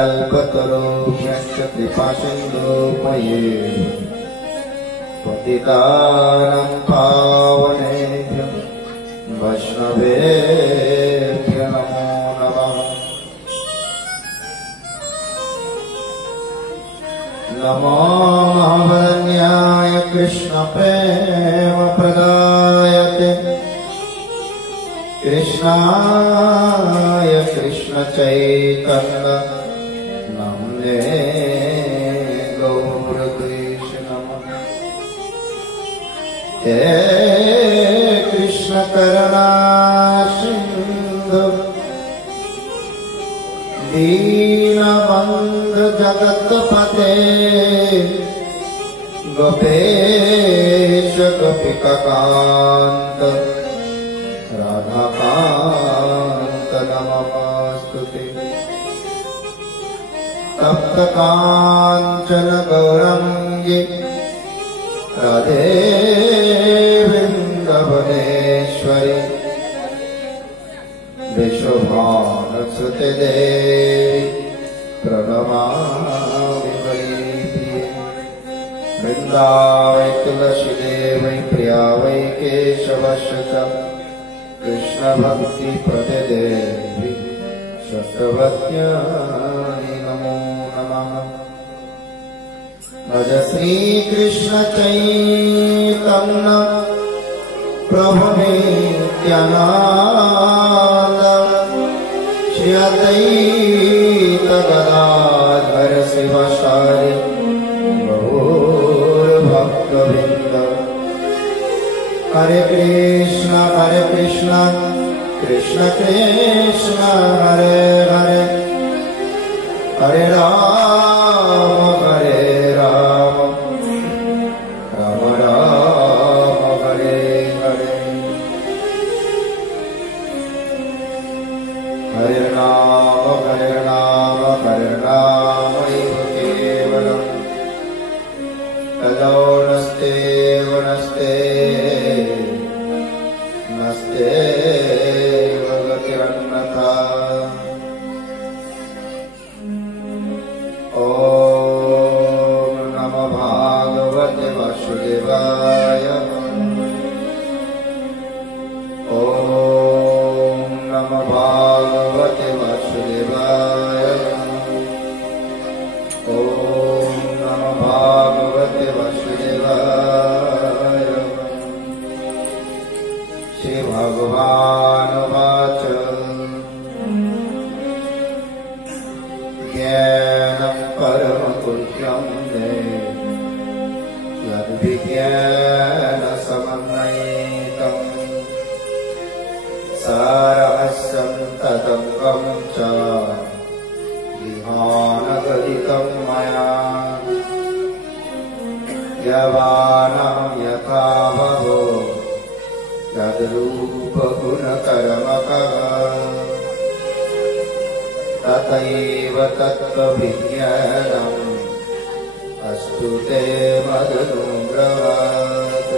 कल्पतरुभ्यश्च कृपासिन्धुभ्यः पतितानां पावनेभ्यः वैष्णवेभ्यो नमो नमः। नमो महावरण्याय कृष्णप्रेमप्रदायते कृष्णाय कृष्णचैतन्य नाम्ने गौरकृष्ण नमः। हे कृष्ण करुणा सिन्धु दीनबन्धु जगत्पते गोपेश गोपिकान्त राधाकान्त नमस्ते। तप्त काञ्चन गौराङ्गी राधे वृन्दावनेश्वरी विश्वभानुसुते देवी प्रणमामि वैप्रिये। वृन्दावै तुलसी देवै प्रिया वै केशवस्य च कृष्ण भक्ति प्रतिदेवी शतवत्यानि नमो नमः। भज श्री कृष्ण चैतन्य प्रभु नित्यानन्द श्री अद्वैत गदाधर शिवाचार्य गौरभक्तवृन्द। हरे कृष्ण कृष्ण कृष्ण हरे हरे हरे राम राम राम हरे हरे। हरे नाम एव केवलम् तदो नस्ते गतिरन्यथा। ॐ नमो भगवते वासुदेवाय। ॐ नमो भगवते वासुदेवाय। ॐ नमो भगवते वासुदेवाय। श्री भगवान् वाच ज्ञानं परमं गुह्यं यद्विज्ञानसमन्वितं सारहस्यं तदङ्गं च विहानगदितं मया। यवानं यथा भवो यद्रूपगुणकर्मकः तथैव तत्त्वविज्ञानम् अस्तु ते मदनुग्रहात्।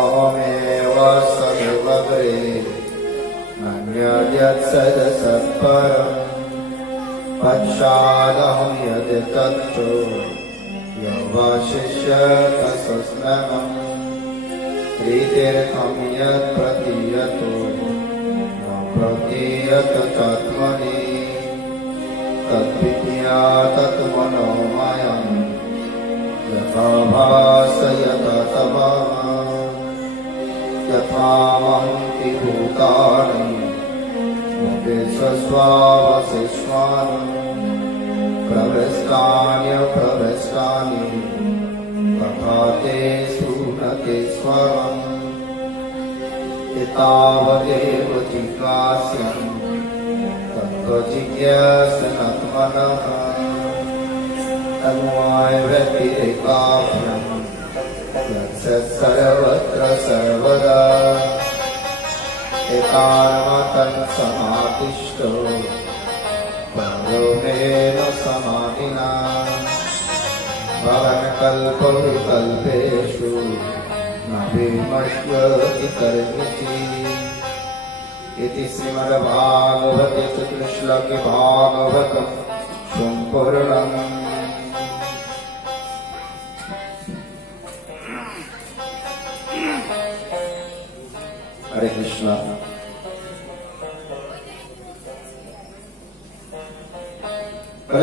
अहमेव सर्वगरे अन्यद्यत्सदसत्परम् पश्चादहं यद् तत्तु यवशिष्यत सस्मयम्। प्रीतिर्थं यत् प्रतीयतो न प्रतीयत तत्त्वनि तद्विद्या तन्मनोमयम् यथा भासयत तमः। यथा वहन्ति भूतानि स्वस्वावशिष्मानि प्रविष्टान्यप्रविष्टानि तथा तेषु न ते स्वरम्। एतावदेव जिज्ञास्यन् तत्त्वजिज्ञासनात्मनः तन्वायव्यतिरेकाभ्याम् यत् सर्वत्र सर्वदा। एतावत् समादिष्टो ब्रह्मेण समाधिना भवनकल्पविकल्पेषु न विमर्श्यति कर्मिति। इति श्रीमद्भागवते श्रीकृष्णे भागवतम्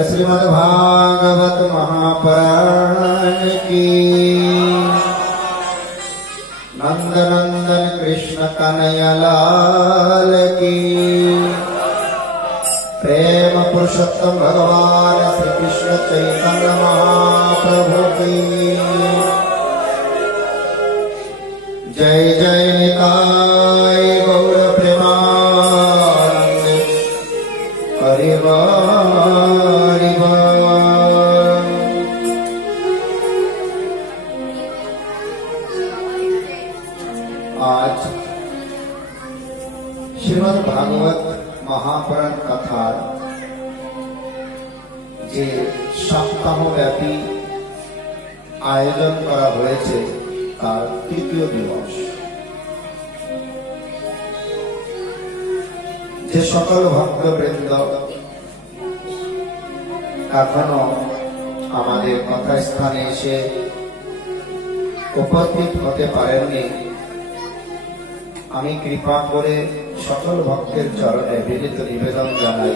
श्रीमद् भागवत महापुराण की नंद नंदन कृष्ण कन्हैया लाल की प्रेम पुरुषोत्तम भगवान श्री कृष्ण चैतन्य महाप्रभु की जय जय निताय गौर प्रेमानंद हरि हरि आज श्रीमद् भागवत महापुराण कथार जे सप्ताहव्यापी आयोजन करा হয়েছে তার তৃতীয় দিবস। যে সকল ভক্তবৃন্দ এখনো আমাদের কথাস্থানে এসে উপস্থিত হতে পারেননি, আমি কৃপা করে সকল ভক্তের চরণে বিনীত নিবেদন জানাই,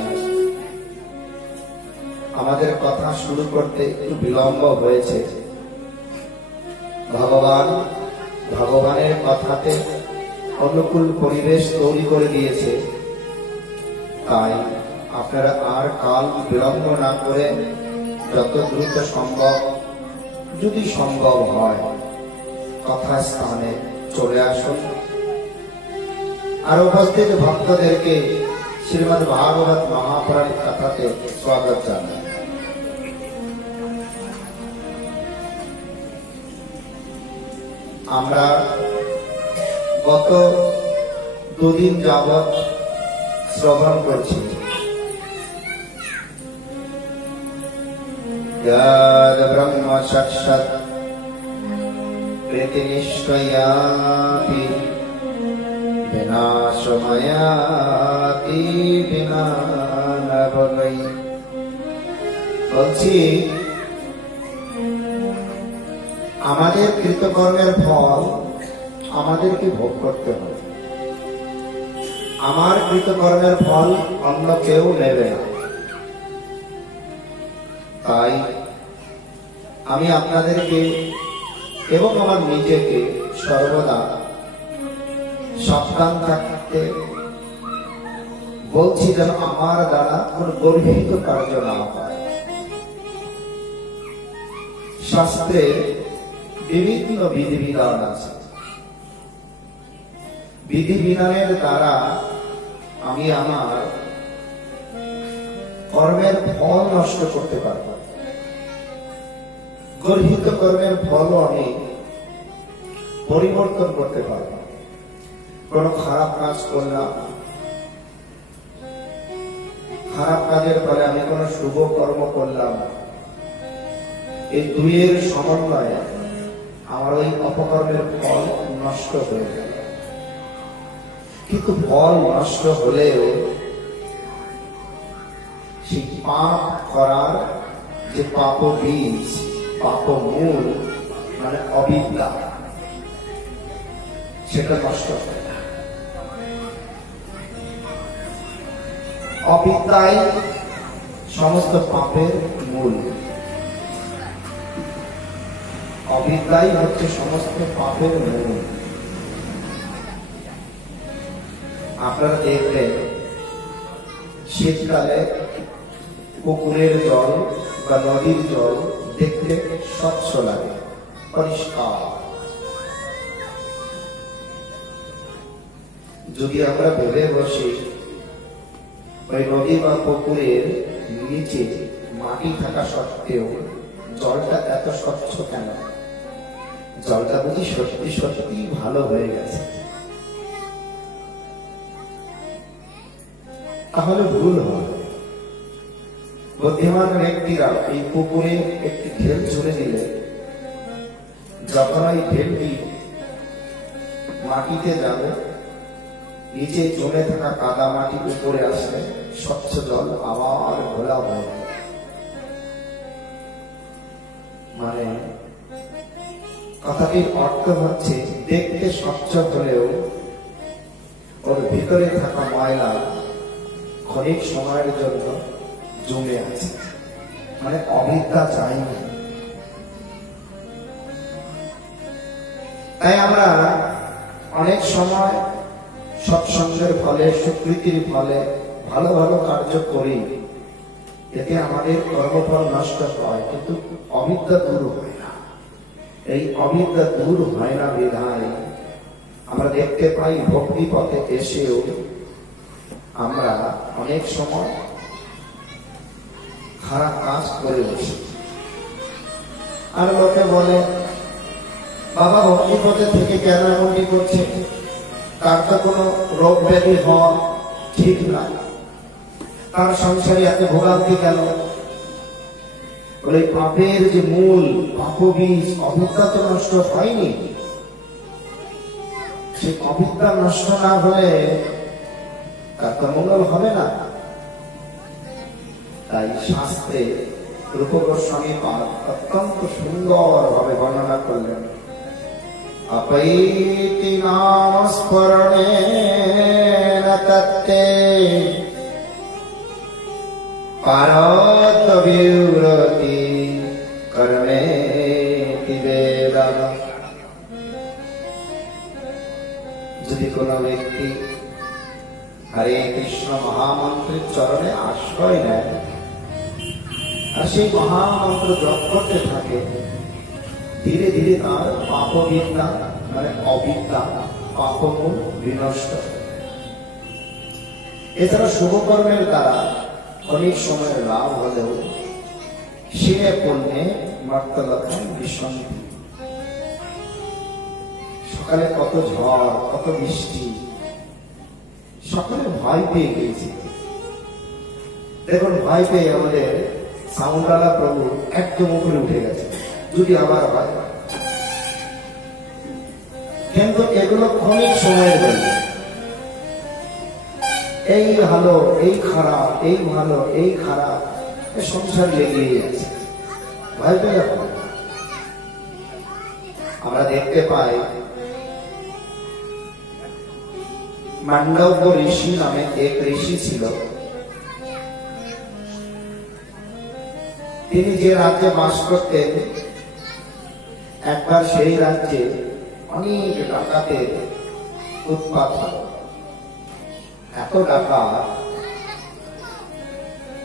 আমাদের কথা শুরু করতে একটু বিলম্ব হয়েছে। ভগবানের কথাতে অনুকূল পরিবেশ তৈরি করে দিয়েছে, তাই আপনারা আর কাল বিলম্ব না করে যত দ্রুত সম্ভব, যদি সম্ভব হয়, কথাস্থানে চলে আসুন। আর উপস্থিত ভক্তদেরকে শ্রীমদ্ ভাগবত মহাপুরাণ কথাতে স্বাগত জানাই। আমরা গত দুদিন যাবৎ শ্রবণ করছি ব্রহ্ম সাক্ষাৎ প্রীতিনিষ্ঠয়াপি বিনাশময়াতি বিনা নবৈ। বলছি আমাদের কৃতকর্মের ফল আমাদেরকে ভোগ করতে হবে। আমার কৃতকর্মের ফল অন্য কেউ নেবে না। তাই আমি আপনাদেরকে এবং আমার নিজেকে সর্বদা সাবধান থাকতে বলছি, যেন আমার দ্বারা কোন গর্হিত কার্য না হয়। শাস্ত্রে বিভিন্ন বিধিবিধান আছে, বিধিবিধানের দ্বারা আমি আমার কর্মের ফল নষ্ট করতে পারব। গর্হিত কর্মের ফলও আমি পরিবর্তন করতে পারব। কোন খারাপ কাজ করলাম, খারাপ কাজের ফলে আমি কোন শুভ কর্ম করলাম, এই দুইয়ের সমন্বয়ে আমার ওই অপকর্মের ফল নষ্ট হয়ে গেল। কিন্তু ফল নষ্ট হলেও সেই পাপ করার যে পাপ বীজ, পাপ মূল, মানে অবিদ্যা, সেটা নষ্ট হয় না। অবিদ্যাই সমস্ত পাপের মূল, অবিদ্যাই হচ্ছে সমস্ত পাপের মূল। আপনারা দেখবেন শীতকালে পুকুরের জল বা নদীর জল দেখতে স্বচ্ছ লাগে, পরিষ্কার। যদি আমরা ভেবে বসি ওই নদী বা পুকুরের নিচে মাটি থাকা সত্ত্বেও জলটা এত স্বচ্ছ কেন, জলটা বুঝি সত্যি সত্যি ভালো হয়ে গেছে, তাহলে ভুল হয়। বুদ্ধিমান ব্যক্তিরা এই পুকুরে একটি ঢেল ছুড়ে দিলে যখন ওই ঢেলটি মাটিতে যাবে, নিচে জমে থাকা কাদা মাটি উপরে আসলে স্বচ্ছ জল আবার ঘোলা হয়ে যাবে। মানে কথাটির অর্থ হচ্ছে, দেখতে স্বচ্ছ হলেও ওর ভিতরে থাকা ময়লা ক্ষণিক সময়ের জন্য জমে আছে, মানে অবিদ্যা যায়নি। তাই আমরা অনেক সময় সৎসঙ্গের ফলে, স্বীকৃতির ফলে ভালো ভালো কার্য করি, এতে আমাদের কর্মফল নষ্ট হয়, কিন্তু অবিদ্যা দূর হয় না। এই অবিদ্যা দূর হয় না বিধায় আমরা দেখতে পাই ভক্তি পথে এসেও আমরা অনেক সময় খারাপ কাজ করে বসি। আর লোকে বলে, বাবা ভক্তি পথে থেকে কেন এমনটি করছে, তার তো কোনো রোগ ব্যাধি হওয়া ঠিক না, তার সংসারে এত ভোগান্তি কেন? বলে পাপের যে মূল পাপবীজ অবিদ্যা তো নষ্ট হয়নি, সেই অবিদ্যা নষ্ট না হলে তার তো মঙ্গল হবে না। তাই শাস্ত্রে রূপ গোস্বামী অত্যন্ত সুন্দর ভাবে বর্ণনা করলেন, अपैति नाम स्मरणेन तत्ते पारतविव्रति कर्मेति वेदः। যদি কোন ব্যক্তি হরে কৃষ্ণ মহামন্ত্রের চরণে আশ্রয় নেয় আর সেই মহামন্ত্র জপ করতে থাকে, ধীরে ধীরে তার পাপবিদ্যা মানে অবিদ্যা পাপমূল বিনষ্ট। এছাড়া শুভকর্মের দ্বারা অনেক সময়ের লাভ হলেও শিরে পুণ্যে মর্তলক্ষণ বিসন্ধি। সকালে কত ঝড়, কত বৃষ্টি, সকলে ভয় পেয়ে গিয়েছে। দেখুন, ভয় পেয়ে আমাদের সাউন্ডওয়ালা প্রভু একদম উপরে উঠে গেছে, যদি আবার হয়। কিন্তু এগুলো ক্ষণিক সময়ের জন্য। এই ভালো, এই খারাপ, এই ভালো, এই খারাপ, সংসার লেগেই আছে। ভয় পেয়ে আমরা দেখতে পাই মান্ডব্য ঋষি নামে এক ঋষি ছিল। তিনি যে রাজ্যে বাস করতেন, একবার সেই রাজ্যে অনেক ডাকাতের উৎপাত হল। এত ডাকাত,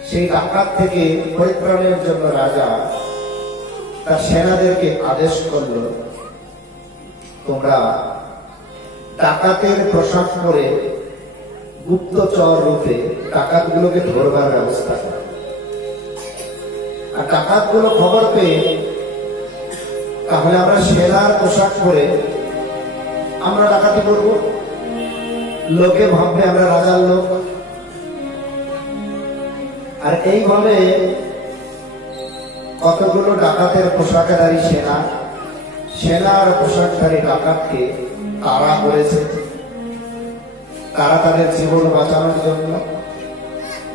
সেই ডাকাত থেকে পরিত্রাণের জন্য রাজা তার সেনাদেরকে আদেশ করল, তোমরা ডাকাতের পোশাক পরে গুপ্তচর রূপে ডাকাতগুলোকে ধরবার ব্যবস্থা করো। আর ডাকাতগুলো খবর পেয়ে, তাহলে আমরা সেনার পোশাক পরে আমরা ডাকাতি করব, লোকে ভাববে আমরা রাজার লোক। আর এইভাবে কতগুলো ডাকাতের পোশাকধারী সেনার পোশাকধারী ডাকাতকে তাড়া করেছে। তারা তাদের জীবন বাঁচানোর জন্য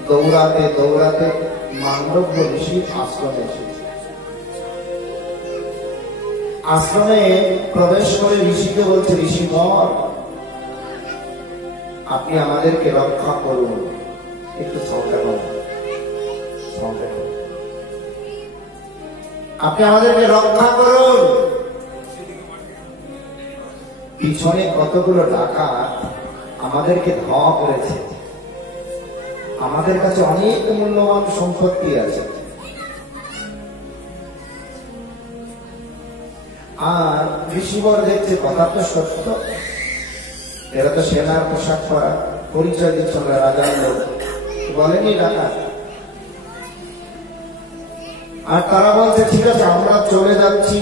দৌড়াতে দৌড়াতে মান্ডব্য ঋষির আশ্রমে এসেছে। আশ্রমে প্রবেশ করে ঋষিকে বলছে, ঋষিবর, আপনি আমাদেরকে রক্ষা করুন। একটু আপনি আমাদেরকে রক্ষা করুন। পিছনে কতগুলো ডাকাত আমাদেরকে ধাওয়া করেছে, আমাদের কাছে অনেক মূল্যবান সম্পত্তি আছে। আর ঋষিবর দেখছে কথা তো সত্য, এরা তো সেনার পোশাক পরা, পরিচয় দিচ্ছে আমরা রাজার লোক, বলেনি ডাকাত। আর তারা বলছে, ঠিক আছে আমরা চলে যাচ্ছি।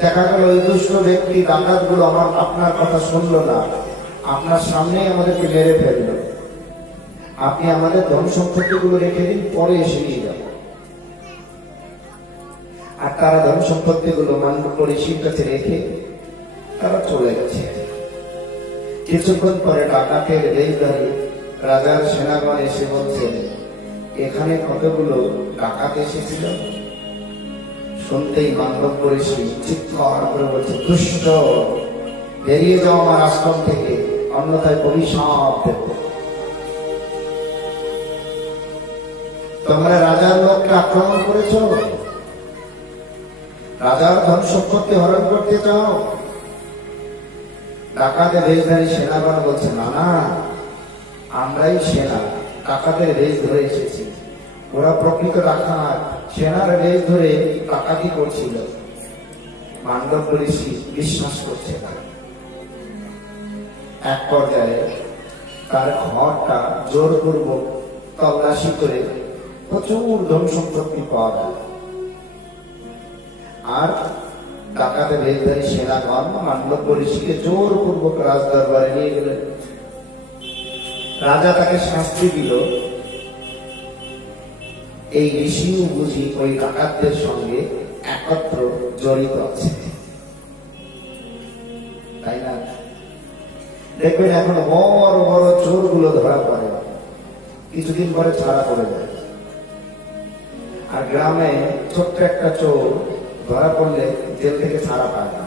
দেখা গেল ওই দুষ্ট ব্যক্তি ডাকাত গুলো আপনার কথা শুনলো না, আপনার সামনেই আমাদেরকে মেরে ফেললো। আপনি আমাদের ধন সম্পত্তি গুলো রেখে দিন, পরে এসে নিয়ে যাব। আর তারা ধন সম্পত্তি গুলো মান্ডব্য ঋষির কাছে রেখে তারা চলে গেছে। কিছুক্ষণ পরে ডাকাতের দেশধারী রাজার সেনাগণ এসে বলছে, এখানে কতগুলো ডাকাত এসেছিল। শুনতেই মান্ডব্য ঋষি চিৎকার করে বলছে, দুষ্ট, বেরিয়ে যাও আমার আশ্রম থেকে, অন্যথায় অভিশাপ দেব। তোমরা রাজার লোককে আক্রমণ করেছ, রাজার ধন সম্পত্তি হরণ করতে চাও। ডাকাতের বেশধারী সেনাগণ বলছে, না না, আমরাই সেনা, ডাকাতের বেশ ধরে এসেছি। ওরা প্রকৃত ডাকাত, সেনার বেশ ধরে ডাকাতি করছিল। মান্ডব ঋষি বিশ্বাস করছে না। এক পর্যায়ে তার ঘরটা জোরপূর্বক তল্লাশি করে প্রচুর ধন সম্পত্তি পাওয়া গেল। আর ডাকাতের বেশধারী সেনাগণ মান্ডব ঋষিকে জোরপূর্বক রাজদরবারে নিয়ে গেলেন। রাজা তাকে শাস্তি দিল, এই ঋষিও বুঝি ওই ডাকাতদের সঙ্গে একত্র জড়িত আছে, তাই না? দেখবেন এখন বড় বড় চোরগুলো ধরা পড়ে, কিছুদিন পরে ছাড়া পড়ে যায়। আর গ্রামে ছোট্ট একটা চোর ধরা পড়লে জেল থেকে ছাড়া পায় না।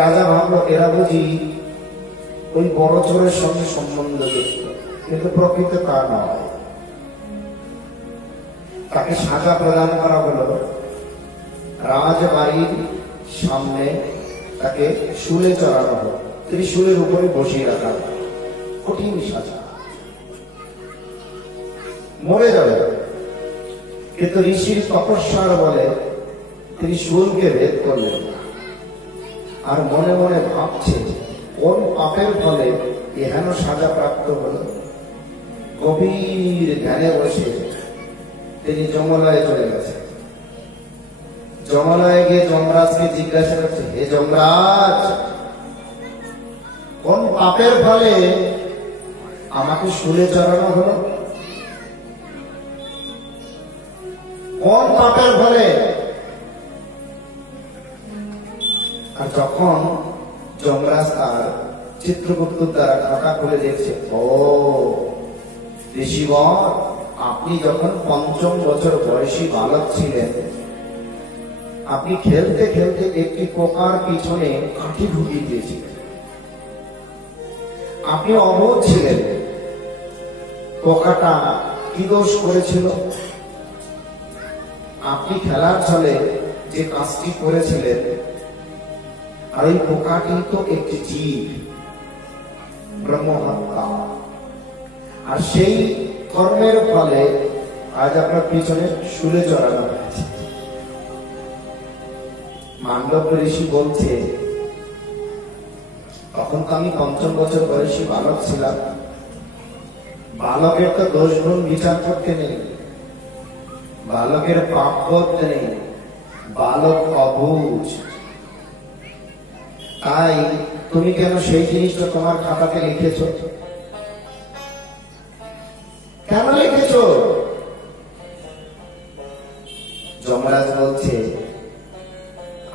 রাজা ভাবলো এরা বুঝি ওই বড় চোরের সঙ্গে সম্বন্ধ যুক্ত, কিন্তু প্রকৃত তা নয়। তাকে সাজা প্রদান করা হলো, রাজবাড়ির সামনে তাকে শুলে চড়ানো হলো, ত্রিশূলের উপরে বসিয়ে রাখা হলো। কঠিন সাজা, মরে যাবে। কিন্তু ঋষির তপস্যার বলে ত্রিশূলকে ভেদ করলেন না। আর মনে মনে ভাবছে কোন পাপের ফলে এহেন সাজা প্রাপ্ত হল। গভীর ধ্যানে বসে তিনি যমলয়ে চলে গেছেন। যমলয়ে গিয়ে যমরাজকে জিজ্ঞাসা করছে, হে যমরাজ, কোন পাপের ফলে আমাকে শুলে চড়ানো হলো? কোন পাপের ফলে? আর যখন যমরাজ তার চিত্রগুপ্ত দ্বারা খাতা খুলে দেখছে, ও ঋষিবর, আপনি যখন ৫ম বছর বয়সী বালক ছিলেন, আপনি খেলতে খেলতে একটি পোকার পিছনে কাঠি ঢুকিয়ে দিয়েছিলেন। আপনি অবোধ ছিলেন। পোকাটা কি দোষ করেছিল? আপনি খেলার ছলে যে কাজটি করেছিলেন, আর এই পোকাটি তো একটি জীব, ব্রহ্মহত্যা। আর সেই কর্মের ফলে আজ আপনার পিছনে শুলে চড়ানো হয়েছে। মান্ডব ঋষি বলছে, তখন তো আমি ৫ম বছর বয়সী বালক ছিলাম। বালকের তো দোষ গুণ বিচার করতে নেই, বালকের পাপ বোধ নেই, বালক অবুঝ। তাই তুমি কেন সেই জিনিসটা তোমার খাতাতে লিখেছ? কেন লিখেছ? যমরাজ বলছে,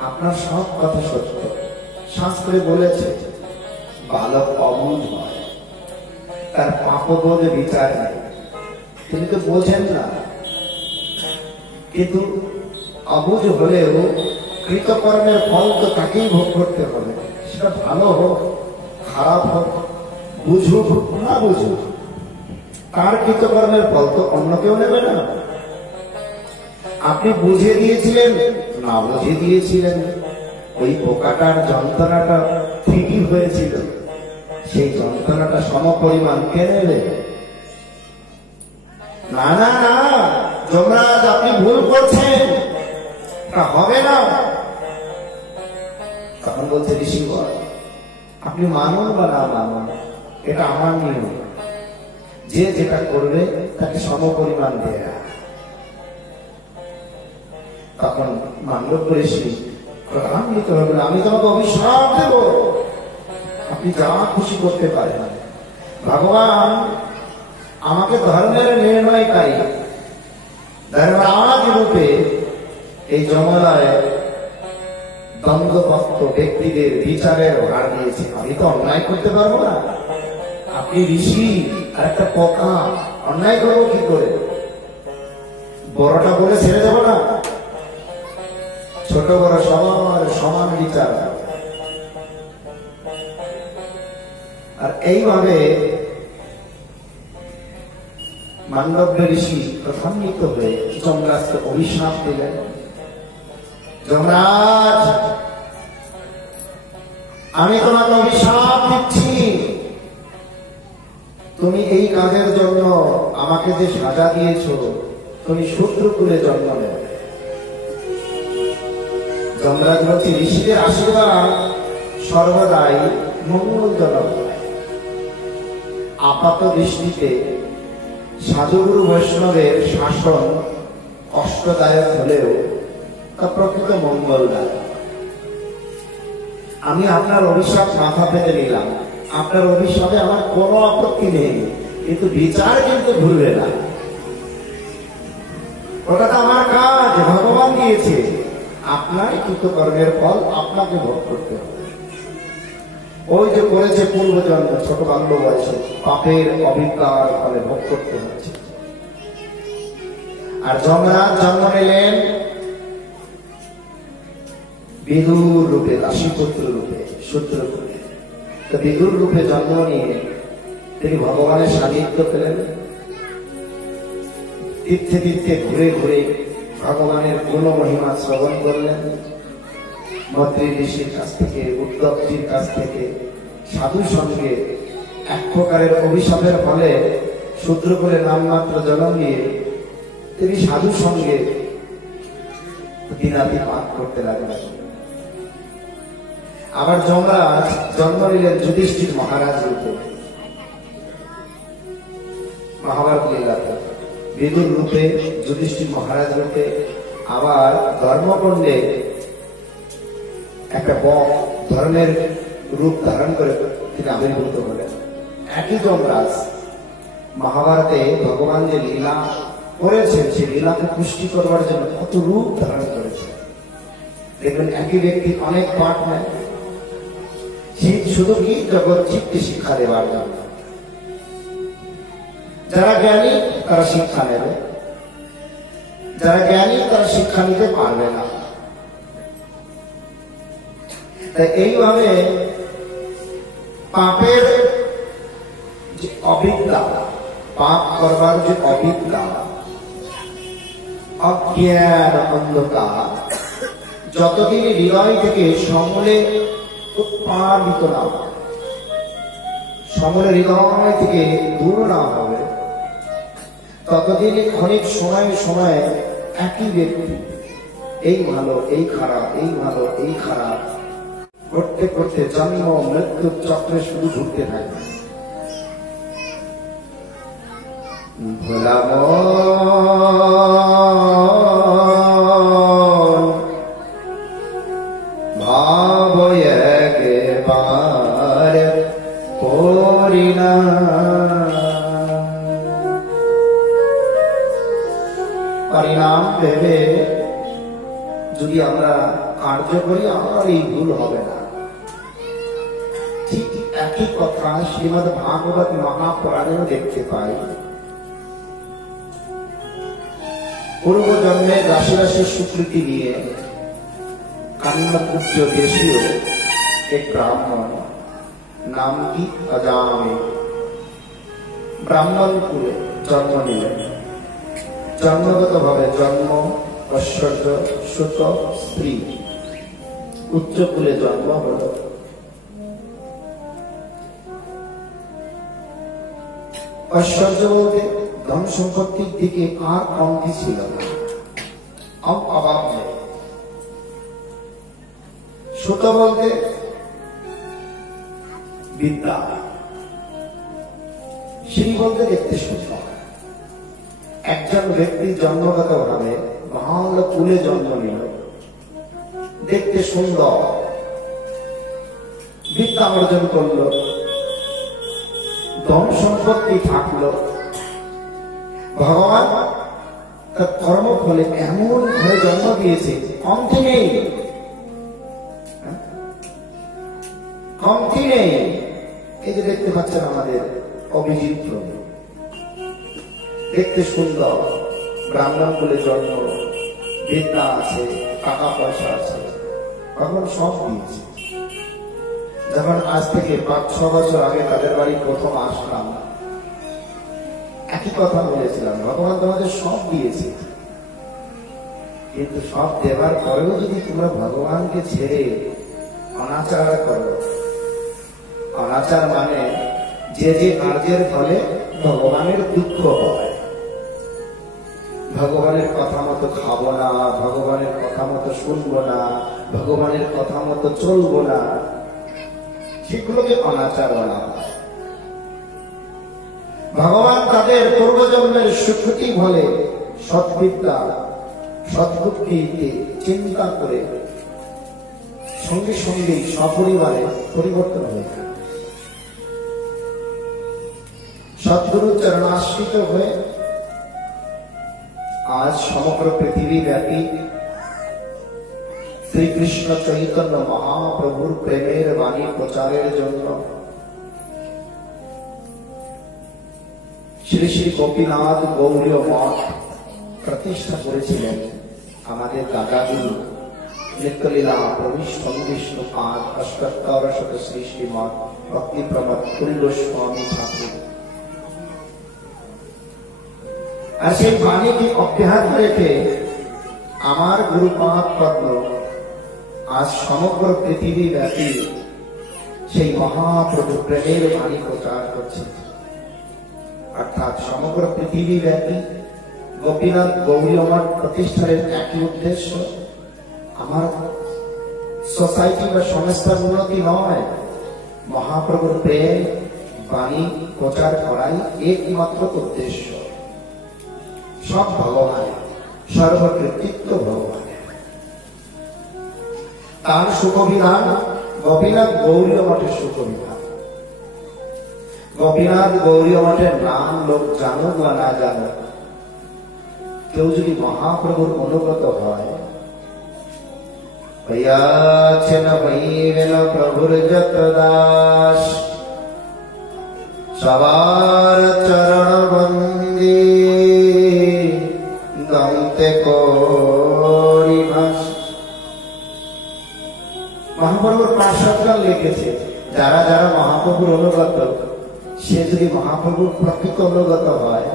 আপনার সব কথা সত্য। শাস্ত্রে বলেছে বালক অবুঝ হয়, তার পাপবোধ বিচার নেই। তিনি তো বোঝেন না। কিন্তু অবুঝ হলেও কৃতকর্মের ফল তো তাকেই ভোগ করতে হবে। সেটা ভালো হোক, খারাপ হোক, বুঝুক না বুঝুক, তার কৃতকর্মের ফল তো অন্য কেউ নেবে না। আপনি বুঝে দিয়েছিলেন, না বুঝে দিয়েছিলেন, ওই পোকাটার যন্ত্রণাটা ঠিকই হয়েছিল। সেই যন্ত্রণাটা সমপরিমাণ কে নেবে? না না না, যমরাজ, আপনি ভুল করছেন, তা হবে না। তখন বলছে, ঋষিবর, আপনি মানুন বা না মানুন, এটা আমার নিয়ম। যে যেটা করবে তাকে সমপরিমাণ দেয়া। তখন মান্ডব ঋষি রাগান্বিত হবেন, আমি তোমাকে অভিশাপ দেব, আপনি যা খুশি করতে পারেন। ভগবান আমাকে ধর্মের নির্ণয়কারী, ধর্মরাজ রূপে এই যমলয়ে দ্বন্দ্বপ্রাপ্ত ব্যক্তিদের বিচারের ভার দিয়েছে। আমি তো অন্যায় করতে পারবো না। আপনি ঋষি আর একটা পোকা, অন্যায় করবো কি করে? বড়টা বলে ছেড়ে দেবো না। ছোট বড় সবার সমান বিচার। আর এইভাবে মান্ডব্য ঋষি প্রসন্নিত হয়ে যমরাজকে অভিশাপ দিলেন, যমরাজ, আমি তোমাকে অভিশাপ দিচ্ছি, তুমি এই কাজের জন্য আমাকে যে সাজা দিয়েছ, তুমি শূদ্রকুলে জন্ম নেবে। যমরাজ বলছে, ঋষিদের আশীর্বাদ সর্বদাই মঙ্গলজনক। আপাত দৃষ্টিতে সাধুগুরু বৈষ্ণবের শাসন কষ্টদায়ক হলেও তা প্রকৃত মঙ্গলদায়ক। আমি আপনার অভিশাপ মাথা পেতে নিলাম, আপনার অভিশাপে আমার কোনো আপত্তি নেই, কিন্তু বিচার কিন্তু ভুলবে না। ওটা তো আমার কাজ, ভগবান দিয়েছে, আপনার কৃতকর্মের ফল আপনাকে ভোগ করতে হবে। ওই যে করেছে পূর্বজন্ম, ছোট বাল্য বয়সে পাপের অভিজ্ঞতার ফলে ভোগ করতে হচ্ছে। আর যমরাজ জন্ম নিলেন বিদুর রূপে, দাসীপুত্র রূপে, শূদ্রকুলে। তো বিদুর রূপে জন্ম নিয়ে তিনি ভগবানের সান্নিধ্য পেলেন। তীর্থে তীর্থে ঘুরে ঘুরে ভগবানের গুণ মহিমা শ্রবণ করলেন। মন্ত্রী ঋষির কাছ থেকে, উদ্ধবজির কাছ থেকে, সাধু সঙ্গে এক প্রকারের অভিশাপের ফলে শূদ্রকুলে নামমাত্র জন্ম নিয়ে তিনি সাধু সঙ্গে দিনাতি পাঠ করতে লাগলেন। আবার যমরাজ জন্ম নিলেন যুধিষ্ঠির মহারাজ রূপে, মহাভারত লীলাতে বিদুর রূপে, যুধিষ্ঠির মহারাজ রূপে। আবার ধর্মকুণ্ডে একটা বক ধর্মের রূপ ধারণ করে তিনি আবির্ভূত হলেন। একই যমরাজ মহাভারতে ভগবান যে লীলা করেছেন, সেই লীলাকে পুষ্টি করবার জন্য কত রূপ ধারণ করেছে। দেখবেন একই ব্যক্তি অনেক পাঠ নেয়, শুধু কি জগৎ চিত্তে শিক্ষা দেওয়ার জন্য। যারা জ্ঞানী তারা শিক্ষা নেবে, যারা জ্ঞানী তারা শিক্ষা নিতে পারবে না। তাই এইভাবে পাপের যে অবিদ্যা, পাপ করবার যে অবিদ্যা, অজ্ঞান অন্ধকার যতদিন হৃদয় থেকে সমূলে উৎপাদিত না হবে, সমূলে হৃদয় থেকে দূর না হবে, ততদিন ক্ষণিক সময় সময় একই ব্যক্তি এই ভালো এই খারাপ, এই ভালো এই খারাপ করতে করতে জন্ম মৃত্যুর চক্রে শুধু ঘুরতে থাকবে। ভোলা ভাব একবার পরিণাম ভেবে যদি আমরা কার্য করি, আমার এই ভুল হবে না। ঠিক একই কথা শ্রীমদ্ ভাগবত মহাপুরাণেও দেখতে পাই। পূর্বজন্মের রাশি রাশি স্বীকৃতি নিয়ে কান্নকুব্জ দেশীয় এক ব্রাহ্মণ, নাম কি অজামে, ব্রাহ্মণ কুলে জন্ম নিলেন। জন্মগত ভাবে জন্ম, ঐশ্বর্য, সুত, স্ত্রী, উচ্চ কুলে জন্ম হল। ঐশ্বর্য বলতে ধন সম্পত্তির দিকে আর কমতি ছিল না, অভাব নেই। সুত বলতে বিদ্যা, শ্রী বলতে দেখতে সুন্দর। একজন ব্যক্তি জন্মগত ভাবে ভালো কুলে জন্ম নিল, দেখতে সুন্দর, বিদ্যা অর্জন করল, ধন সম্পত্তি থাকলো। ভগবান তার কর্মফলে এমন ঘরে জন্ম দিয়েছে, কমতি নেই, কমতি নেই। এই যে দেখতে পাচ্ছেন আমাদের অভিজিৎ প্রভু, দেখতে সুন্দর, ব্রাহ্মণ বলে জন্ম, বিদ্যা আছে, টাকা পয়সা আছে, ভগবান সব দিয়েছে। যখন আজ থেকে 5-6 বছর আগে তাদের বাড়ি প্রথম আসলাম, একই কথা বলেছিলাম, ভগবান তোমাদের সব দিয়েছে, কিন্তু সব দেবার পরেও যদি তোমরা ভগবানকে ছেড়ে অনাচার করো, অনাচার মানে যে যে কার্যের ফলে ভগবানের দুঃখ হয়, ভগবানের কথা মতো খাবো না, ভগবানের কথা মতো শুনবো না, ভগবানের কথা মতো চলবো না, সেগুলোকে অনাচার বলা হয়। ভগবান তাদের পূর্বজন্মের সুকৃতি বলে সৎবিদ্যা সদ্বুদ্ধিকে চিন্তা করে সঙ্গে সঙ্গে সপরিবারে পরিবর্তন হয়ে যায়। সদ্গুরু চরণাশ্রিত হয়ে আজ সমগ্র পৃথিবী ব্যাপী শ্রীকৃষ্ণ চৈতন্য মহাপ্রভুর প্রেমের বাণী প্রচারের জন্য শ্রী শ্রী গোপীনাথ গৌরীয় মঠ প্রতিষ্ঠা করেছিলেন আমাদের দাদাগুরু নিত্যলীলা প্রবিষ্ট বিষ্ণু পাদ অষ্টোত্তর শত শ্রী শ্রীমৎ ভক্তি প্রমোদ পুরী গোস্বামী ঠাকুর। আর সেই বাণীকে অব্যাহত রেখে আমার গুরুপাদ পদ্ম আজ সমগ্র পৃথিবী ব্যাপী সেই মহাপ্রভু প্রেমের বাণী প্রচার করছে। অর্থাৎ সমগ্র পৃথিবী ব্যাপী গোপীনাথ গৌরীয় মঠ প্রতিষ্ঠানের একই উদ্দেশ্য, আমার সোসাইটি বা সংস্থার উন্নতি নয়, মহাপ্রভুর প্রেম বাণী প্রচার করাই একমাত্র উদ্দেশ্য। সব ভগবান, সর্বকৃতিত্ব ভগবান। তার সুখবিধান গোপীনাথ গৌরীয় মঠের সুখবিধান। গোপীনাথ গৌরীয় মঠের নাম লোক জানুক বা না জানুক, কেউ যদি মহাপ্রভুর অনুগত হয়, হইয়াছেন হইবেন প্রভুর যত দাস, সবার চরণ বন্দী দন্তে করি ভাস। মহাপ্রভুর পার্শ্বদগণ লিখেছে, যারা যারা মহাপ্রভুর অনুগত, সে যদি মহাপ্রভুর প্রকৃত অনুগত হয়,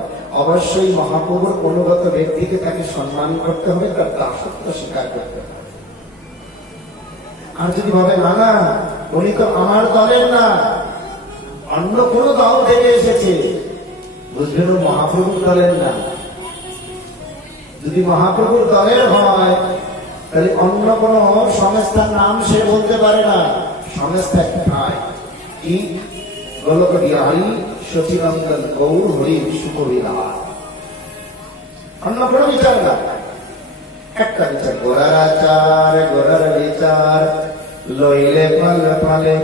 অবশ্যই মহাপ্রভুর অনুগত ব্যক্তিকে তাকে সম্মান করতে হবে, তার দাসত্ব স্বীকার করতে হবে। আর যদি ভাবে না না উনি তো আমার দলের না, অন্য কোন দল থেকে এসেছে, বুঝবেন ও মহাপ্রভুর দলের না। যদি মহাপ্রভুর দলের হয় তাহলে অন্য কোন সংস্থার নাম সে বলতে পারে না। সংস্থা একটাই, কি গোলক বিহারী সচিনন্দন গৌর হরি সুখবিধান। অন্য কোনো বিচার না, একটা বিচার, গোড়ার আচার গোড়ার বিচার লইলে ফল ফলে,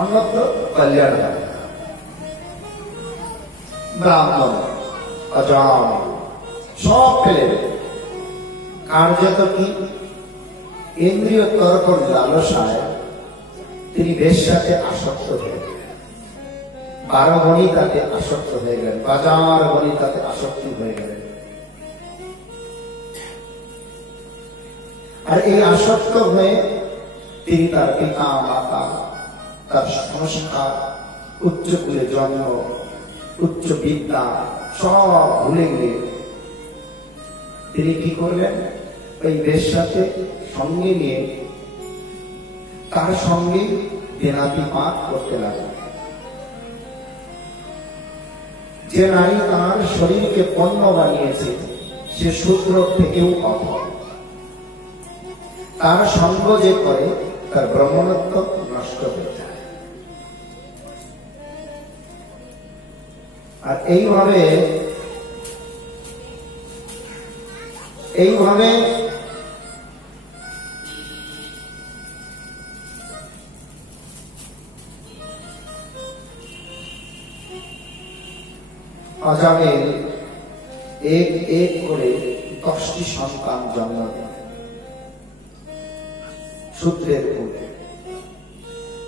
অন্যত্র কল্যাণ ব্রাহ্মণ অজাম সব পেলে। কার্যত কি ইন্দ্রিয় তর্ক লালসায় তিনি বেশ্যাতে আসক্ত হয়ে গেলেন, 12 বনিতাতে আসক্ত হয়ে গেলেন, বাজার বনিতাতে আসক্তি হয়ে গেলেন। আর এই আসক্ত হয়ে তিনি তার পিতা মাতা, তার সংস্কার, উচ্চ কুলে জন্ম, উচ্চ বিদ্যা সব ভুলে গিয়ে তিনি কি করলেন, ওই বেশ্যাকে সঙ্গে নিয়ে তার সঙ্গে দিনাতিপাত করতে লাগলেন। যে নারী তার শরীরকে পণ্য বানিয়েছে সে শূদ্র থেকেও অধম। তার সঙ্গ যে করে তার ব্রহ্মণত্ব নষ্ট হয়ে যায়। আর এইভাবে আজামের এক এক করে 10টি সন্তান জন্ম দেন সূত্রের কোলে।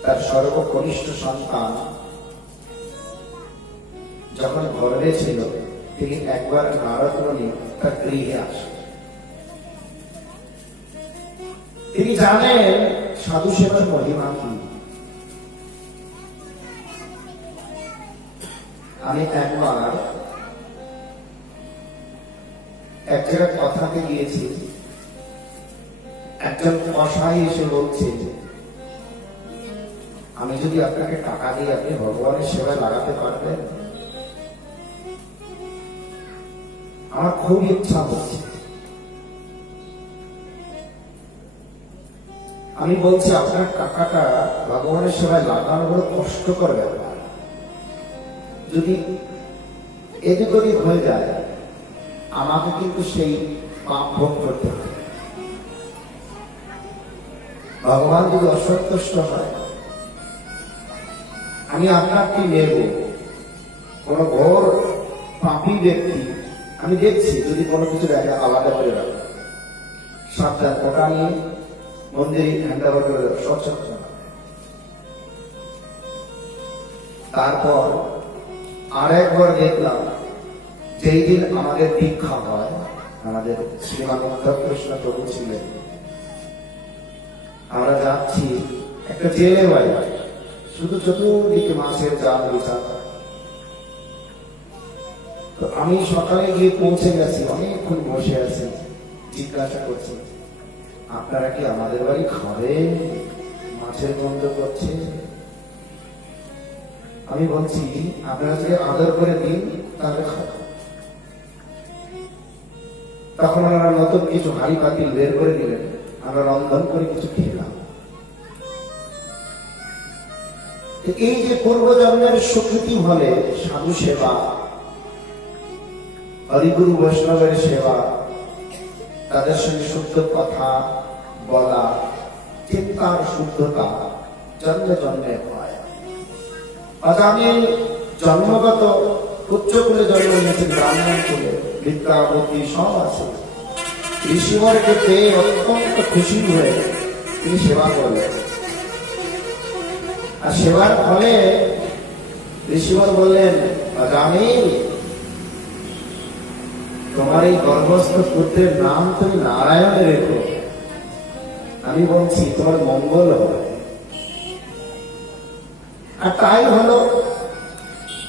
তার সর্বকনিষ্ঠ সন্তান যখন গর্ভে ছিল, তিনি একবার নারদ মুনি তার গৃহে আসেন। তিনি জানেন সাধু সেবার মহিমা কি। আমি একবার এক জায়গায় কথাতে গিয়েছি, একজন কসাই এসে বলছে, আমি যদি আপনাকে টাকা দিই আপনি ভগবানের সেবায় লাগাতে পারবেন? আমার খুব ইচ্ছা হচ্ছে। আমি বলছি আপনার টাকাটা ভগবানের সেবায় লাগানো বড় কষ্টকর ব্যাপার, যদি এদিক ওদিক হয়ে যায় আমাকে কিন্তু সেই পাপ ভোগ করতে হবে। ভগবান যদি অসন্তুষ্ট হয় আমি আপনাকে নেব। কোন ঘোর পাপী ব্যক্তি আমি দেখছি যদি কোনো কিছু দেখে আলাদা করে রাখে, সাবধান, ওটা নিয়ে মন্দিরে হ্যান্ড ওভার করে সচেতন। তারপর আরেকবার দেখলাম, যেই দিন আমাদের দীক্ষা হয়, আমাদের শ্রীমান কৃষ্ণ প্রভু ছিলেন, আমরা যাচ্ছি একটা জেলে বাড়ি, শুধু চতুর্দিকে মাছের জাল বিচার। তো আমি সকালে গিয়ে পৌঁছে গেছি, অনেকক্ষণ বসে আছি, জিজ্ঞাসা করছি আপনারা কি আমাদের বাড়ি খাবেন? মাছের গন্ধ করছে। আমি বলছি আপনারা যদি আদর করে দিন তাহলে খাবো। তখন ওনারা নতুন কিছু হাঁড়ি পাতিল বের করে দিলেন, আমরা রন্ধন করে কিছু খেলাম। এই যে পূর্বজন্মের স্বীকৃতি হলে সাধু সেবা, হরিগুরু বৈষ্ণবের সেবা, তাদের সঙ্গে শুদ্ধ কথা বলা, চিন্তার শুদ্ধতা জন্মে জন্মে হয়। আজামিল জন্মগত উচ্চ কুলে জন্ম নিয়েছেন, ব্রাহ্মণ কুলে, বিদ্যা বুদ্ধি সব আছে। ঋষিবরকে পেয়ে অত্যন্ত খুশি হয়ে তিনি সেবা করলেন। আর সেবার ফলে ঋষিবর বললেন, আজামিল তোমার এই গর্ভস্থ পুত্রের নাম তুমি নারায়ণ রেখো, আমি বলছি তোমার মঙ্গল হয়। আর তাই হলো,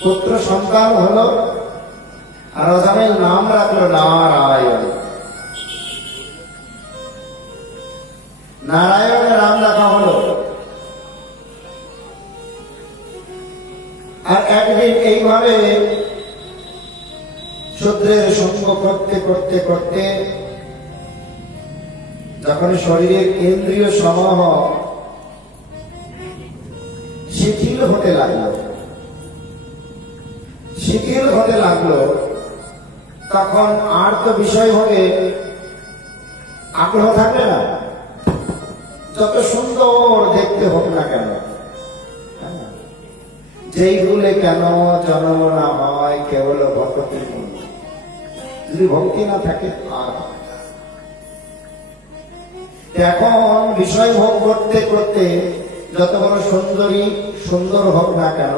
পুত্র সন্তান হলো, আর আজামিল নাম রাখলো নারায়ণ। নারায়ণের নাম রাখা হলো। আর একদিন এইভাবে শূদ্রের সঙ্গ করতে করতে করতে যখন শরীরের কেন্দ্রীয় সমূহ শিথিল হতে লাগলো, তখন আর তো বিষয় হবে আগ্রহ থাকবে না, যত সুন্দর দেখতে হোক না কেন, যেই ভুলে কেন জন্ম না হয় কেবল ভক্তি। যদি ভক্তি না থাকে আর এখন বিষয় ভোগ করতে করতে যত বড় সুন্দরী সুন্দর হোক না কেন,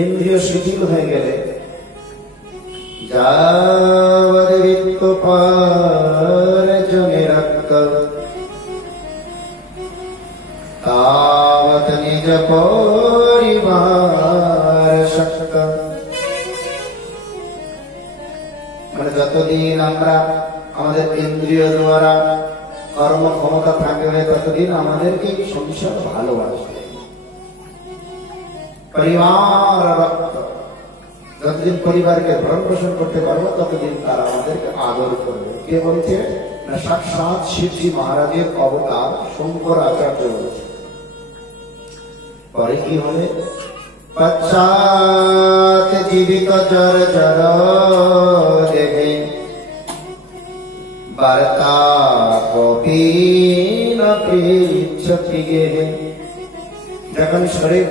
ইন্দ্রিয় শিথিল হয়ে গেলে যাবৃত্ত জনে রক্ত তাবৎ নিজ পরিবার শক্ত। মানে যতদিন আমরা আমাদের ইন্দ্রিয় দ্বারা কর্ম ক্ষমতা থাকবে ততদিন আমাদেরকে সংসার ভালোবাসবে। পরিবার রক্ত, যতদিন পরিবারকে ভরণ পোষণ করতে পারবো ততদিন তারা আমাদেরকে আদর করবে। কে বলছে না? সাক্ষাৎ শিবজি মহারাজের অবতার শঙ্করাচার্য বলছে। পরে কি হবে? পশ্চাৎ জীবিত জর জর দেহে বার্তা কপিন পৃচ্ছতি গেহে। যখন শরীর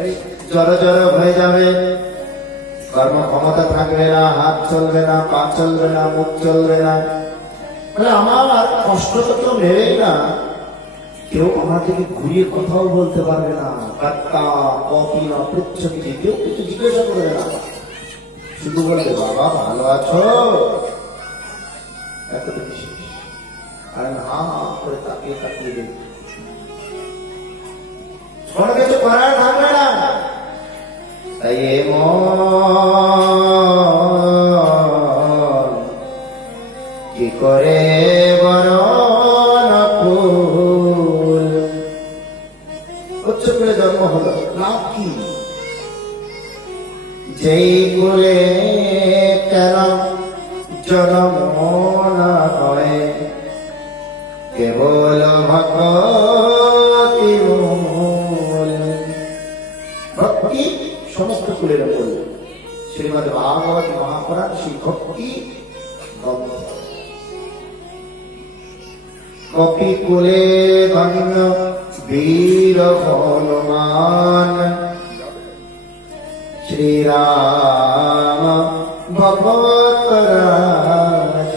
জড় জড় হয়ে যাবে, কর্ম ক্ষমতা থাকবে না, হাত চলবে না, পা চলবে না, মুখ চলবে না, বলে আমার কষ্ট তো নেবেই না, কেউ আমার থেকে ঘুরিয়ে কথাও বলতে পারবে না, বার্তা কপিন পৃচ্ছতি, কেউ কিছু জিজ্ঞাসা করবে না, শুধু বলবে বাবা ভালো আছো, এতটুকু শেষ। আর হা করে তাকিয়ে তাকিয়ে দেবে, কোনো কিছু করার থাকবে না। তাই করে বরণ ফুল। উচ্চ কুলে জন্ম হলো, লাভ কি? যেই কুলে কেন জন্ম না হয়, কেবল ভক্তি মূল। ভক্তি সমস্ত কুলের মূল। শ্রীমদ্ ভাগবত মহাপুরাণ শ্রী ভক্তি গ্রন্থ। কপি কুলে ধন্য বীর হনুমান, শ্রীরাম ভগবত রাজ।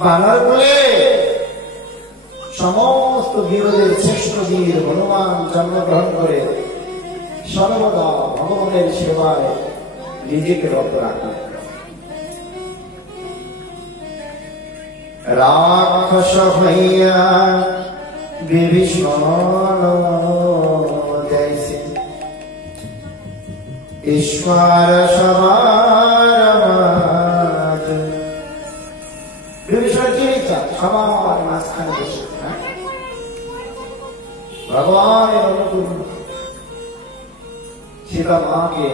বানর কুলে সমস্ত বীরদের শ্রেষ্ঠ বীর হনুমান জন্মগ্রহণ করে সর্বদা ভগবানের সেবায় নিজেকে রত রাখেন। রাক্ষস হইয়া বিভীষণ জৈসে, ঈশ্বর সবার মাঝ। বিভীষণ কি ইচ্ছা? সবার মাঝখানে বসে ভগবানের অনুকূল। সীতা মাকে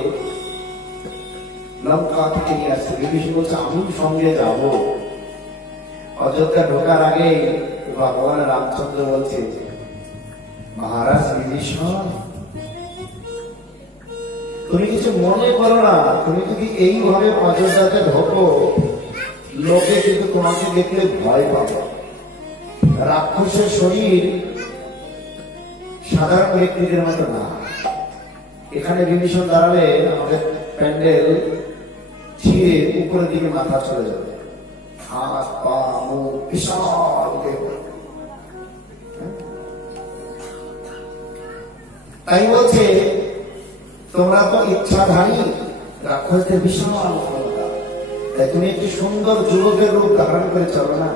লঙ্কা থেকে নিয়ে আসছে। বিভীষণ বলছে আমি সঙ্গে যাব। অযোধ্যা ঢোকার আগে ভগবান রামচন্দ্র বলছে, মহারাজ বিভীষণ, তুমি কিছু মনে করো না, তুমি যদি এইভাবে অযোধ্যাতে ঢোকো, লোকে কিন্তু তোমাকে দেখলে ভয় পাবে। রাক্ষসের শরীর সাধারণ ব্যক্তিদের মতো না। এখানে বিভীষণ দাঁড়ালে আমাদের প্যান্ডেল ছিঁড়ে উপরের দিকে মাথা চলে যাবে। হাত পা মুখ বিশাল দেহ। তাই বলছে তোমরা তো ইচ্ছাধারী, রাক্ষসদের বিশাল ক্ষমতা। তাই তুমি একটি সুন্দর যুবকের রূপ ধারণ করে চলো না।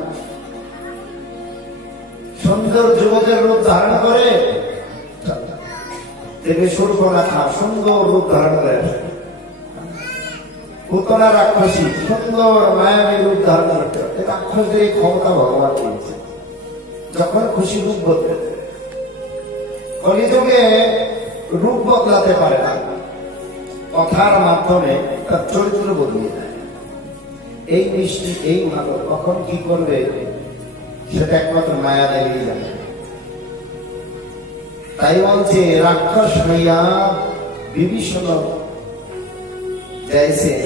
সুন্দর যুবকের রূপ ধারণ করে দেখবে শূর্পণখা সুন্দর রূপ ধারণ করে আসে। পুতনা রাক্ষসী সুন্দর মায়াবী রূপ ধারণ করতে। রাক্ষসদের এই ক্ষমতা ভগবান দিয়েছে, যখন খুশি রূপ বদলাতে। কলিযুগে রূপ বদলাতে পারে না, কথার মাধ্যমে তার চরিত্র বদলিয়ে দেয়। এই মিষ্টি, এই ভালো, কখন কি করবে সেটা একমাত্র মায়া দেবী জানে। তাই বলছে রাক্ষস হইয়া বিভীষণ জৈসে,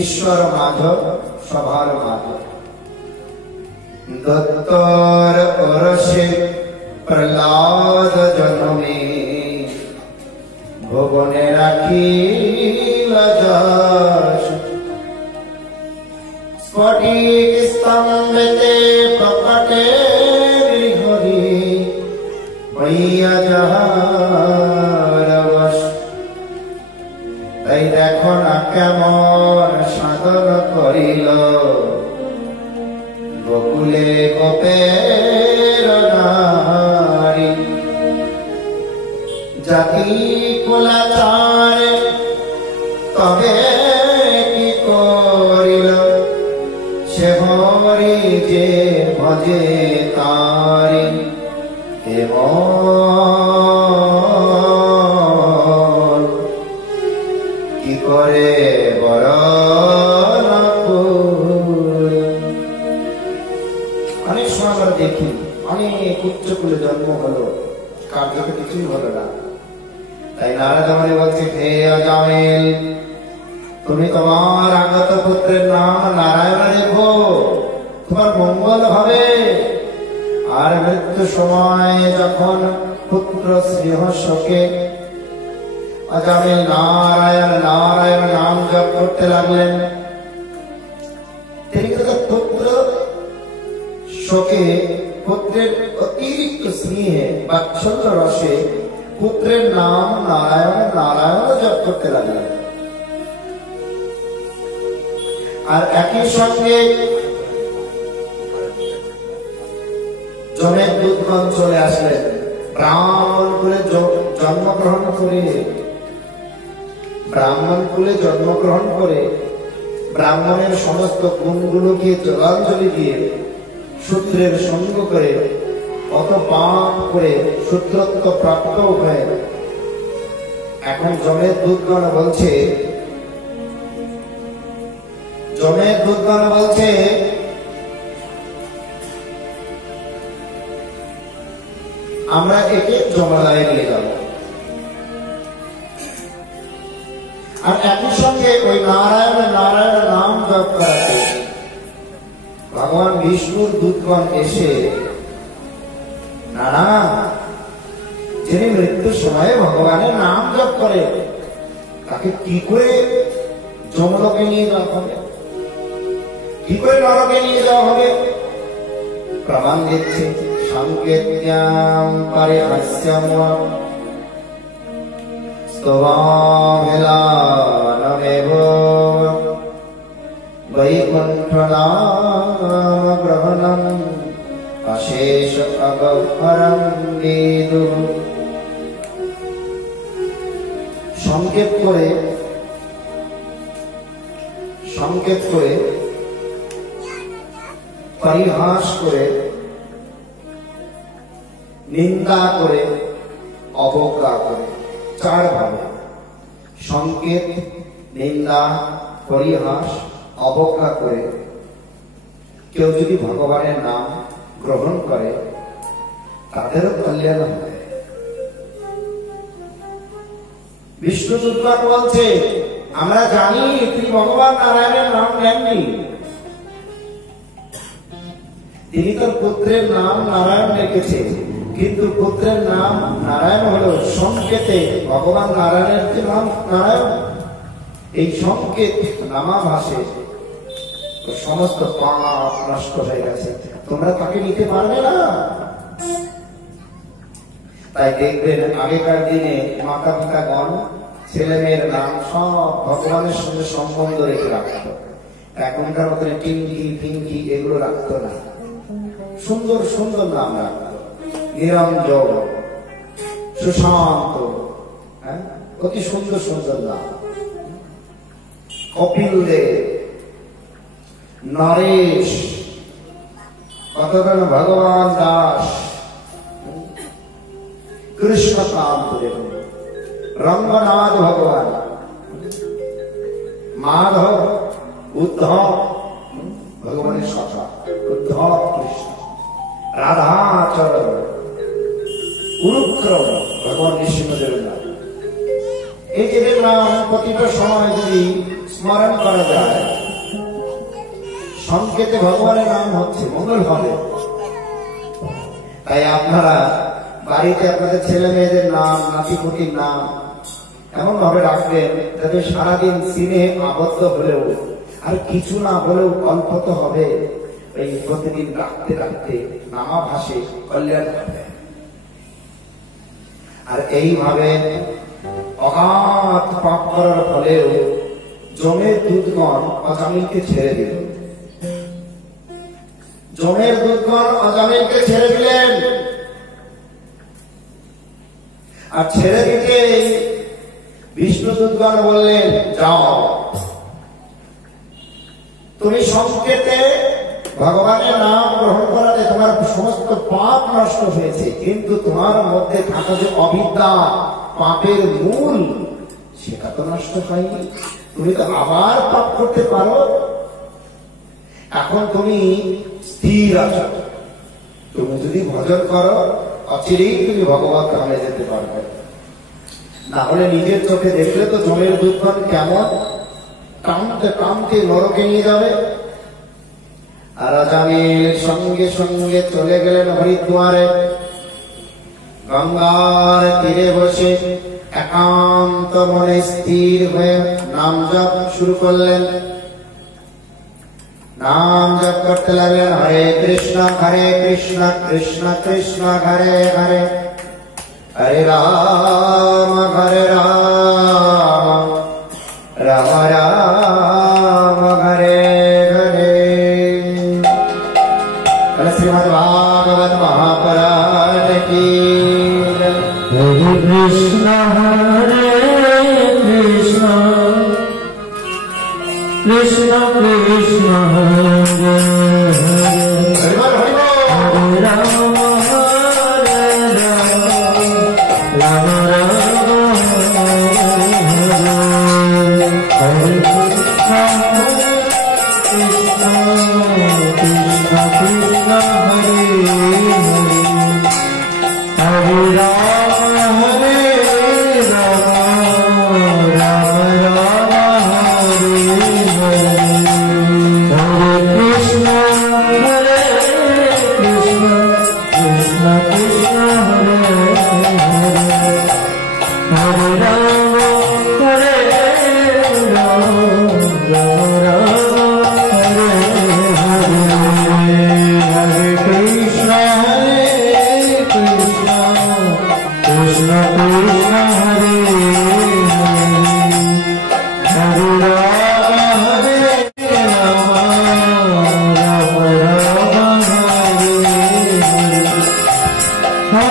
ঈশ্বর মাধব সভার মাধব। দত্তর অরসে প্রহ্লাদ জন্মে, ভুবনে রাখিল যশ। স্ফটিক স্তম্ভেতে প্রকটে হরি, হইয়া যাহার বশ। তাই দেখো না কেমন সাধন করিল, গোকুলে গোপের নারী। জাতি কুলাচারে তবে কি করিল, সে হরি যে ভজে তারি। এমন কি করে বরণ ফুল। অনেক সময় আমরা দেখি অনেক উচ্চ কুলে জন্ম হলো, কার্যকে কিছুই হলো না। তাই নারদ মুনি বলছে, হে অজামিল, তুমি তোমার আগত পুত্রের নাম নারায়ণ রেখো, তোমার মঙ্গল হবে। আর মৃত্যু সময় যখন পুত্র স্নেহ শোকে অজামিল নারায়ণ নারায়ণ নাম জপ করতে লাগলেন, তিনি কিন্তু পুত্র শোকে, পুত্রের অতিরিক্ত স্নেহে বাৎসল্য রসে পুত্রের নাম নারায়ণ নারায়ণ জপ করতে লাগলেন। আর একই সঙ্গে জমের দুধগণ চলে আসলেন। ব্রাহ্মণ কুলে জন্মগ্রহণ করে ব্রাহ্মণের সমস্ত গুণগুলোকে জলাঞ্জলি দিয়ে শূদ্রের সঙ্গ করে কত পাপ করে শূদ্রত্ব প্রাপ্ত হয়ে এখন যমের দূতগণ বলছে, আমরা একে যমরায় নিয়ে যাব। আর একই সঙ্গে ওই নারায়ণ নারায়ণ নাম জপ করাতে ভগবান বিষ্ণুর দূতগণ এসে, না যিনি মৃত্যুর সময়ে ভগবানের নাম জপ করে তাকে কি করে যমলোকে নিয়ে যাওয়া হবে, কি করে নরকে নিয়ে যাওয়া হবে? প্রমাণ দিচ্ছে সংকেত্যাম পারিহাস্যম স্তবামিলানমেব বৈকুণ্ঠনাম গ্রহণম অশেষ অগহরম বিদু। সংকেত করে পরিহাস করে নিন্দা করে অবজ্ঞা করে, চার ভাবে সংকেত, নিন্দা, পরিহাস, অবজ্ঞা করে কেউ যদি ভগবানের নাম গ্রহণ করে তাদেরও কল্যাণ হয়। বিষ্ণুদূতগণ বলছে, আমরা জানি তিনি ভগবান নারায়ণের নাম নেননি, তিনি তার পুত্রের নাম নারায়ণ রেখেছে, কিন্তু পুত্রের নাম নারায়ণ হলো সংকেতে ভগবান নারায়ণের নাম নারায়ণ। এই সংকেত নামাভাসে সমস্ত পাপ নষ্ট হয়ে গেছে, তোমরা তাকে নিতে পারবে না। তাই দেখবেন আগেকার দিনে মাতা পিতাগণ ছেলে মেয়ের নাম সব ভগবানের সঙ্গে সম্বন্ধ রেখে রাখত। এখনকার মতন টিঙ্কি ফিঙ্কি এগুলো রাখতো না, সুন্দর সুন্দর নাম রাখত, নিরঞ্জন, সুশান্ত, অতি সুন্দর সুন্দর নাম। কপিল দেব, নরেশ, কতজন ভগবান দাস, কৃষ্ণকান্ত দেব, রঙ্গনাথ ভগবান, মাধব, উদ্ধব ভগবানের সখা, উদ্ধব কৃষ্ণ, রাধাচরণ, উরুক্রম ভগবান নৃসিংহদেবের নাম। এই যে নাম প্রতিটা সময় যদি স্মরণ করা যায়, সংকেতে ভগবানের নাম হচ্ছে, মঙ্গল হবে। তাই আপনারা বাড়িতে আপনাদের ছেলে মেয়েদের নাম, নাতিপুতির নাম এমন ভাবে রাখবেন যাতে সারাদিন সিনে আবদ্ধ হলেও আর কিছু না হলেও অল্প তো হবে, এই প্রতিদিন রাখতে রাখতে নামাভাসে কল্যাণ হবে। আর এইভাবে অগাধ পাপ করার ফলেও যমের দূতগণ অজামিলকে ছেড়ে দিল। যমের দূতগণ অজামিলকে ছেড়ে দিলেন, আর ছেড়ে দিতে বিষ্ণুদূতগণ বললেন, যাও তুমি সংকেতে ভগবানের নাম গ্রহণ করাতে তোমার সমস্ত পাপ নষ্ট হয়েছে, কিন্তু তোমার মধ্যে থাকা যে অবিদ্যা, পাপের মূল, সেটা তো নষ্ট হয়নি। তুমি তো আবার পাপ করতে পারো। এখন তুমি স্থির আছো, তুমি যদি ভজন করো অচিরেই তুমি ভগবান ধামে যেতে পারবে। না হলে নিজের চোখে দেখলে তো যমের দূতগণ কেমন কামতে কামতে নরকে নিয়ে যাবে। আর অজামিল সঙ্গে সঙ্গে চলে গেলেন হরিদ্বারে, গঙ্গার তীরে বসে একান্ত মনে স্থির হয়ে নাম জপ শুরু করলেন। নাম জপ করতে লাগলেন, হরে কৃষ্ণ কৃষ্ণ কৃষ্ণ হরে হরে, হরে রাম রাম রাম হরে হরে। শ্রীমদ ভাগবত মহাপুরাণ কি। হরে কৃষ্ণ कृष्ण कृष्ण हरे हरे हरे राम राम राम हरे कृष्ण कृष्ण कृष्ण हरे हरे राम राम राम हरे हरे हरे कृष्ण कृष्ण कृष्ण हरे हरे हरे राम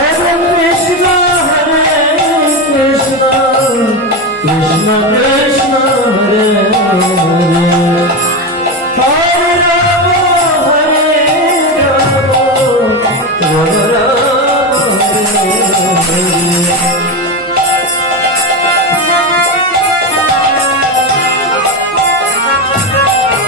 हरे कृष्ण कृष्ण कृष्ण हरे हरे हरे राम राम राम हरे हरे कृष्ण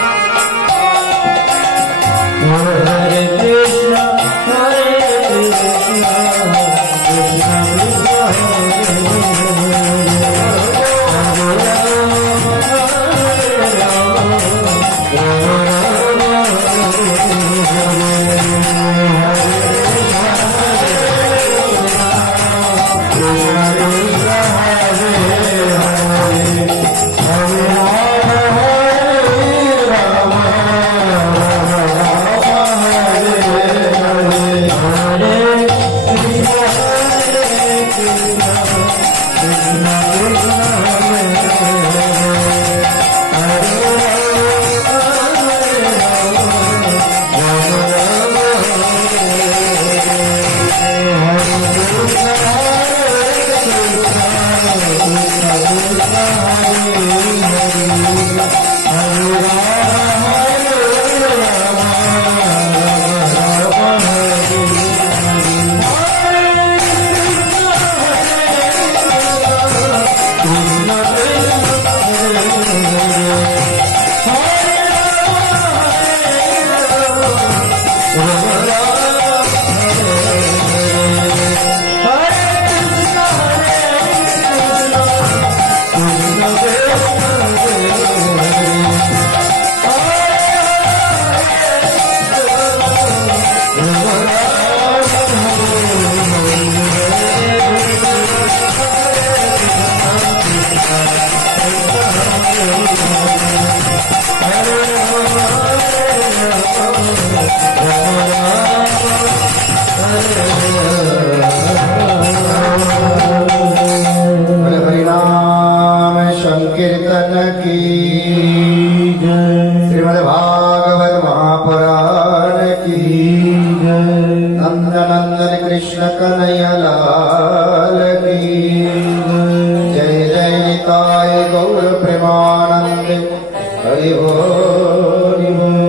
कृष्ण कृष्ण हरे हरे हरे राम राम राम हरे हरे कृष्ण कृष्ण हरिनाम संकीर्तन की जय। श्रीमद् भागवत महापुराण की जय। नंद नंदन कृष्ण कन्हैया लाल की जय। जय जय निताय गौर प्रेमानंद हरि बोल हरि बोल।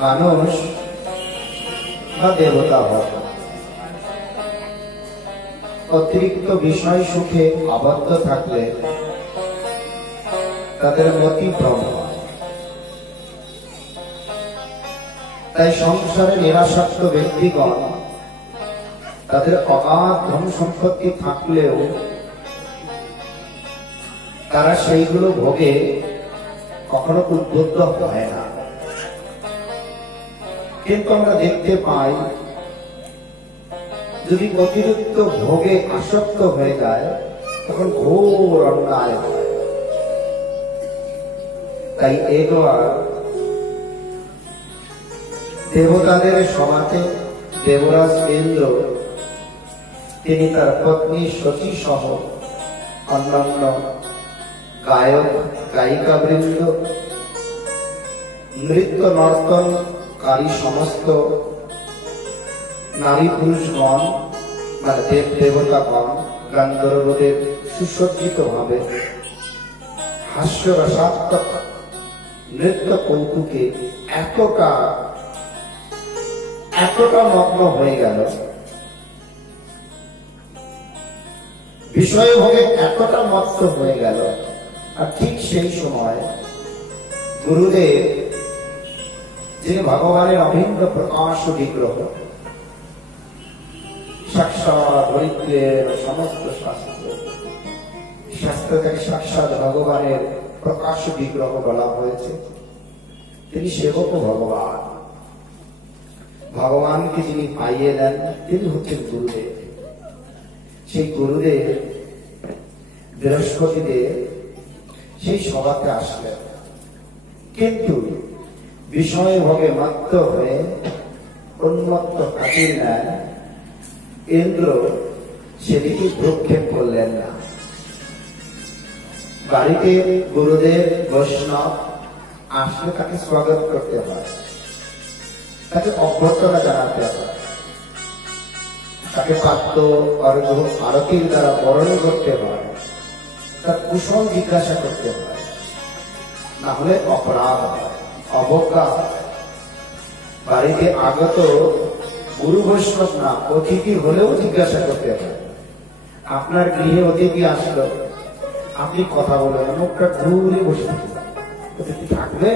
মানুষ বা দেবতা হোক, অতিরিক্ত বিষয় সুখে আবদ্ধ থাকলে তাদের মতিভ্রম হয়। তাই সংসারে নিরাসক্ত ব্যক্তিগণ তাদের অগাধ ধন সম্পত্তি থাকলেও তারা সেইগুলো ভোগে কখনো উদ্বুদ্ধ হয় না। কিন্তু আমরা দেখতে পাই, যদি অতিরিক্ত ভোগে আসক্ত হয়ে যায় তখন ঘোর অন্যায় হয়। তাই একবার দেবতাদের সভাতে দেবরাজ ইন্দ্র তিনি তার পত্নী শচী সহ অন্যান্য গায়ক গায়িকা বৃন্দ, নৃত্য নর্তন কারী সমস্ত নারী পুরুষগণ মানে দেব দেবতাগণ গান্ধর্বদের সুসজ্জিত ভাবে হাস্যরসাত্মক নৃত্য কৌতুকে এতটা মগ্ন হয়ে গেল, বিষয় ভোগে এতটা মত্ত হয়ে গেল। আর ঠিক সেই সময় গুরুদেব, যিনি ভগবানের অভিন্ন প্রকাশ বিগ্রহ, সাক্ষাৎ হরিদ্রের সমস্ত শাস্ত্র থেকে সাক্ষাৎ ভগবানের প্রকাশ বিগ্রহ বলা হয়েছে, তিনি সেবক ভগবান। ভগবানকে যিনি পাইয়ে দেন তিনি হচ্ছেন গুরুদেব। সেই গুরুদেব বৃহস্পতিদেব সেই সভাতে আসলেন, কিন্তু বিষয় ভোগে মত্ত হয়ে উন্মত্ত হাতির ন্যায় ইন্দ্র সেদিকে ভ্রুক্ষেপ করলেন না। বাড়িতে গুরুদেব বৈষ্ণব আসলে তাকে স্বাগত করতে হয়, তাকে অভ্যর্থনা জানাতে হয়, তাকে পাত্র অর্ঘ্য আরতির দ্বারা বরণ করতে হয়, তার কুশল জিজ্ঞাসা করতে হয়, না হলে অপরাধ হয়, অবজ্ঞা। বাড়িতে আগত গুরু বৈষ্ণব না, অতিথি হলেও জিজ্ঞাসা করতে হয়। আপনার গৃহে অতিথি আসলো, আপনি কথা বলেন, মুখটা ঘুরে বসে অতিথি থাকবে,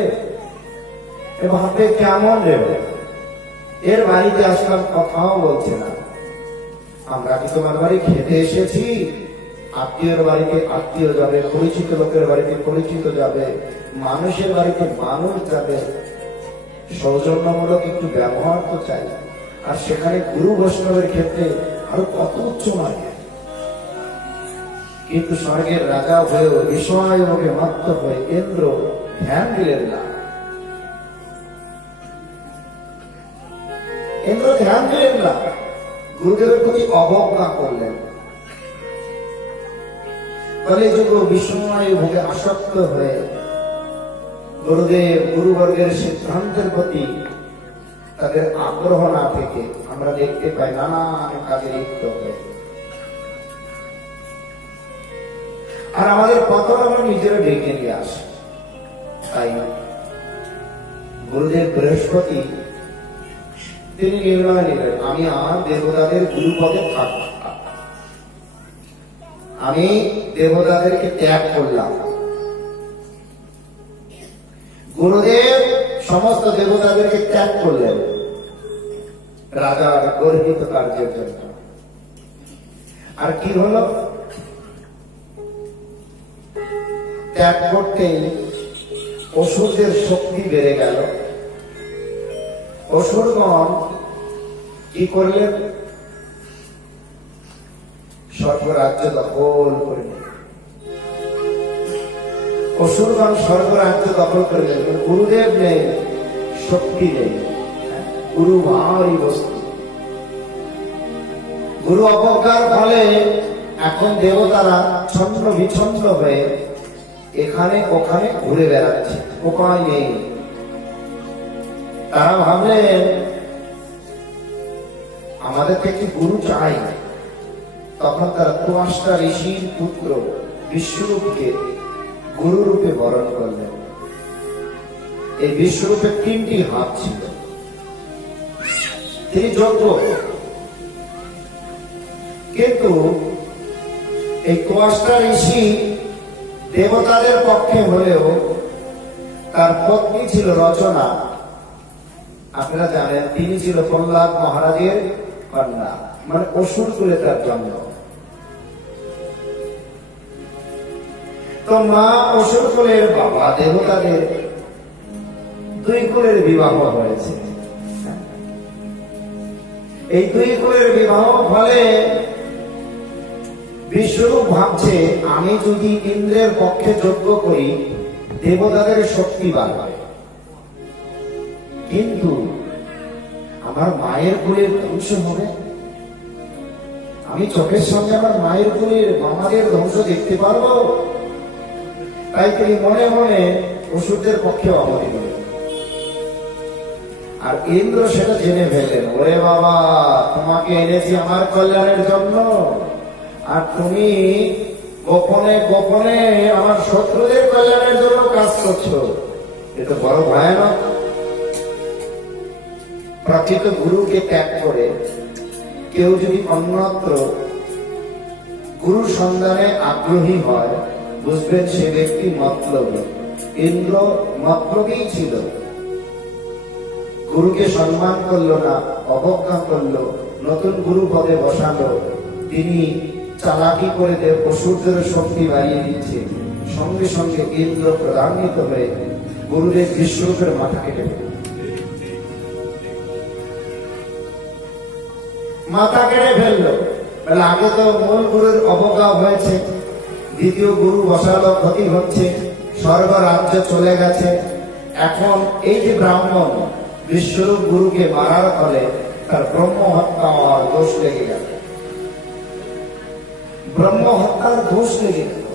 ভাববে কেমন দেবে, এর বাড়িতে আসলাম কথাও বলছে না। আমরা কি তোমার বাড়ি খেতে এসেছি? আত্মীয়ের বাড়িতে আত্মীয় যাবে, পরিচিত লোকের বাড়িতে পরিচিত যাবে, মানুষের বাড়িতে মানুষ যাবে, সৌজন্যমূলক একটু ব্যবহার তো চাই। আর সেখানে গুরু বৈষ্ণবের ক্ষেত্রে আরো কত উচ্চ মার্গে। কিন্তু স্বর্গের রাজা হয়েও বিষয় ভোগে মত্ত হয়ে ইন্দ্র ধ্যান দিলেন না। ইন্দ্র ধ্যান দিলেন না, গুরুদেবের প্রতি অবজ্ঞা করলেন। ফলে যুগ বিষয় ভোগে আসক্ত হয়ে গুরুদেব গুরুবর্গের সিদ্ধান্তের প্রতি তাদের আগ্রহ না থেকে আমরা দেখতে পাই নানান কাজে লিপ্ত হয়ে। আর আমাদের পতন আমরা নিজেরা ডেকে নিয়ে আসি। তাই গুরুদেব বৃহস্পতি তিনি নির্ণয় নিলেন, আমি আমার দেবতাদের গুরুপদে থাকব, আমি দেবতাদেরকে ত্যাগ করলাম। গুরুদেব সমস্ত দেবতাদেরকে ত্যাগ করলেন রাজার গর্হিত কার্যের জন্য। আর কি হলো? ত্যাগ করতেই অসুরদের শক্তি বেড়ে গেল। অসুরগণ কি করলেন? স্বর্গরাজ্য দখল করে নিলেন। অসুরগণ স্বর্গরাজ্য দখল করে নিলেন। গুরুদেব নেই, শক্তি নেই, গুরু ভারী বস্তু। গুরু অবজ্ঞার ফলে এখন দেবতারা ছন্ন বিচ্ছন্ন হয়ে এখানে ওখানে ঘুরে বেড়াচ্ছে, উপায় নেই। তারা ভাবলেন আমাদের থেকে গুরু চাই। তখন তারা ৫টা ঋষির পুত্র বিশ্বরূপকে গুরু রূপে বরণ করলেন। এই বিশ্বরূপের ৩টি হাত ছিল, তিনি যোগ্য। কিন্তু এই ৫টা ঋষি দেবতাদের পক্ষে হলেও তার পত্নী ছিল রচনা। আপনারা জানেন তিনি ছিল প্রহ্লাদ মহারাজের কন্যা, মানে অসুর কুলে তার জন্ম। তো মা অসুর কুলের বাবা দেবতাদের ২ কুলের বিবাহ হয়েছে। এই ২ কুলের বিবাহ ফলে বিশ্বরূপ ভাবছে আমি যদি ইন্দ্রের পক্ষে যজ্ঞ করি দেবতাদের শক্তি বাড়বে, কিন্তু আমার মায়ের কুলের ধ্বংস হবে। আমি চোখের সামনে আমার মায়ের কুলের মামাদের ধ্বংস দেখতে পারবো। তাই তিনি মনে মনে অসুরদের পক্ষে অবধি করেন। আর ইন্দ্র সেটা জেনে ফেললেন, ওরে বাবা, তোমাকে এনেছি আমার কল্যাণের জন্য, আর তুমি গোপনে গোপনে আমার শত্রুদের কল্যাণের জন্য কাজ করছো। এটা বড় ভয়ানক। প্রকৃত গুরুকে ত্যাগ করে কেউ যদি অন্যত্র গুরু সন্ধানে আগ্রহী হয়, বুঝবেন সে ব্যক্তি মতলবী। ইন্দ্র মতলবী ছিল, গুরুকে সম্মান করলো না, অবজ্ঞা করলো, নতুন গুরু পদে বসালো। তিনি চালাকি করে অসুরদের শক্তি বাড়িয়ে দিচ্ছে। সঙ্গে সঙ্গে ইন্দ্র প্রধান্বিত হয়ে গুরুদেব বিশ্বরূপের মাথা কেটে ফেলল। মাথা কেটে ফেললো। আগে তো মূল গুরুর অবজ্ঞা হয়েছে, দ্বিতীয় গুরু বসালো, ক্ষতি হচ্ছে, স্বর্গ রাজ্য চলে গেছে। এখন এই যে ব্রাহ্মণ বিশ্বরূপ গুরুকে মারার ফলে তার ব্রহ্ম হত্যার দোষ লেগে গেল, ব্রহ্ম হত্যার দোষ লেগে গেল।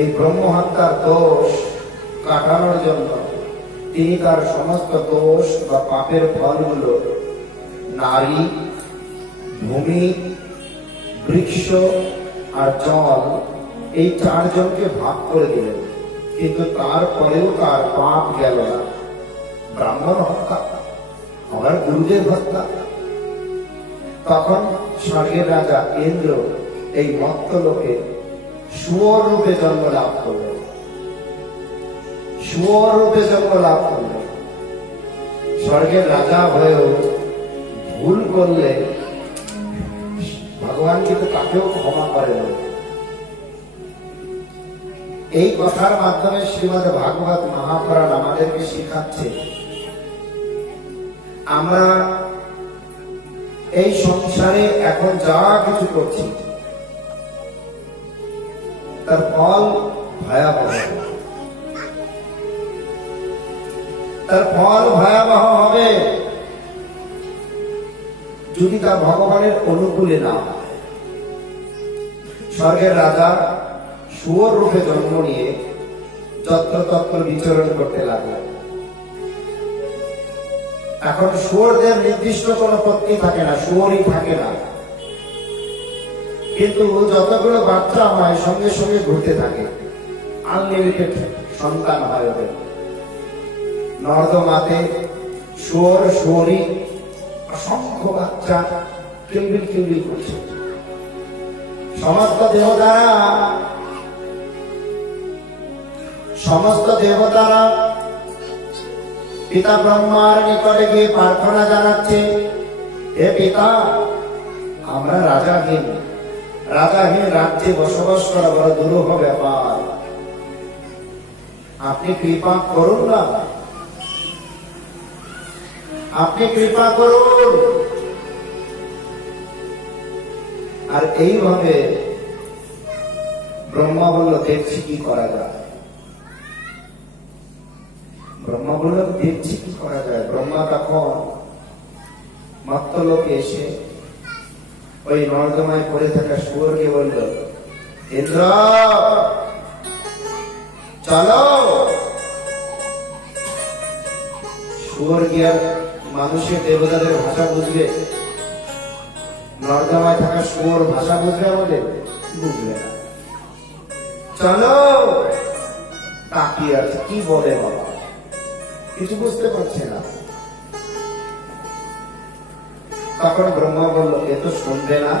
এই ব্রহ্ম হত্যার দোষ কাটানোর জন্য তিনি তার সমস্ত দোষ বা পাপের ফলগুলো নারী, ভূমি, বৃক্ষ আর জল, এই চারজনকে ভাগ করে দিলেন। কিন্তু তারপরেও তার পাপ গেল না। ব্রাহ্মণ হত্যা, আবার গুরুদেব হত্যা। তখন স্বর্গের রাজা ইন্দ্র এই মর্ত্যলোকে শুয়োর রূপে জন্ম লাভ করলেন। শুয়োর রূপে জন্ম লাভ করলেন। স্বর্গের রাজা হয়েও ভুল করলে ভগবান কিন্তু তাকেও ক্ষমা করেন। এই কথার মাধ্যমে শ্রীমদ্ ভাগবত মহাপুরাণ আমাদেরকে শিখাচ্ছে, আমরা এই সংসারে এখন যা কিছু করছি তার ফল ভয়াবহ, তার ফল ভয়াবহ হবে যদি তা ভগবানের অনুকূলে না হয়। স্বর্গের রাজা শুয়োর রূপে জন্ম নিয়ে যত্রতত্র বিচরণ করতে লাগলেন। এখন শুয়োরদের নির্দিষ্ট কোনো পত্নী থাকে না, শুয়োরই থাকে না, কিন্তু যতগুলো বাচ্চা হয় সঙ্গে সঙ্গে ঘুরতে থাকে, আনলিমিটেড সন্তান হয় ওদের। নর্দমাতে শুয়োর, শুয়োরই অসংখ্য বাচ্চা কিলবিল কিলবিল করছে। সমস্ত দেবতারা পিতা ব্রহ্মার নিকটে গিয়ে প্রার্থনা জানাচ্ছে, হে পিতা, আমরা রাজাহীন রাজ্যে বসবাস করা বড় দুরূহ ব্যাপার, আপনি কৃপা করুন না, আপনি কৃপা করুন। আর এইভাবে ব্রহ্মা বলল, দেখছি কি করা যায়। ব্রহ্মা বলল, দেখছি কি করা যায়। ব্রহ্মা তখন মর্ত্যলোকে এসে ওই নর্দমায় পড়ে থাকা শুয়োরকে বলল, ইন্দ্র চলো। শুয়োর গিয়া মানুষের দেবতাদের ভাষা বুঝবে? নর্দমায় থাকা শুয়োর ভাষা বুঝবে আমাদের? বুঝবে না। চলো, তাকিয়ে আছে, কি বলে বাবা, কিছু বুঝতে পারছে না। তখন ব্রহ্মা বলল, এ তো শুনবে না,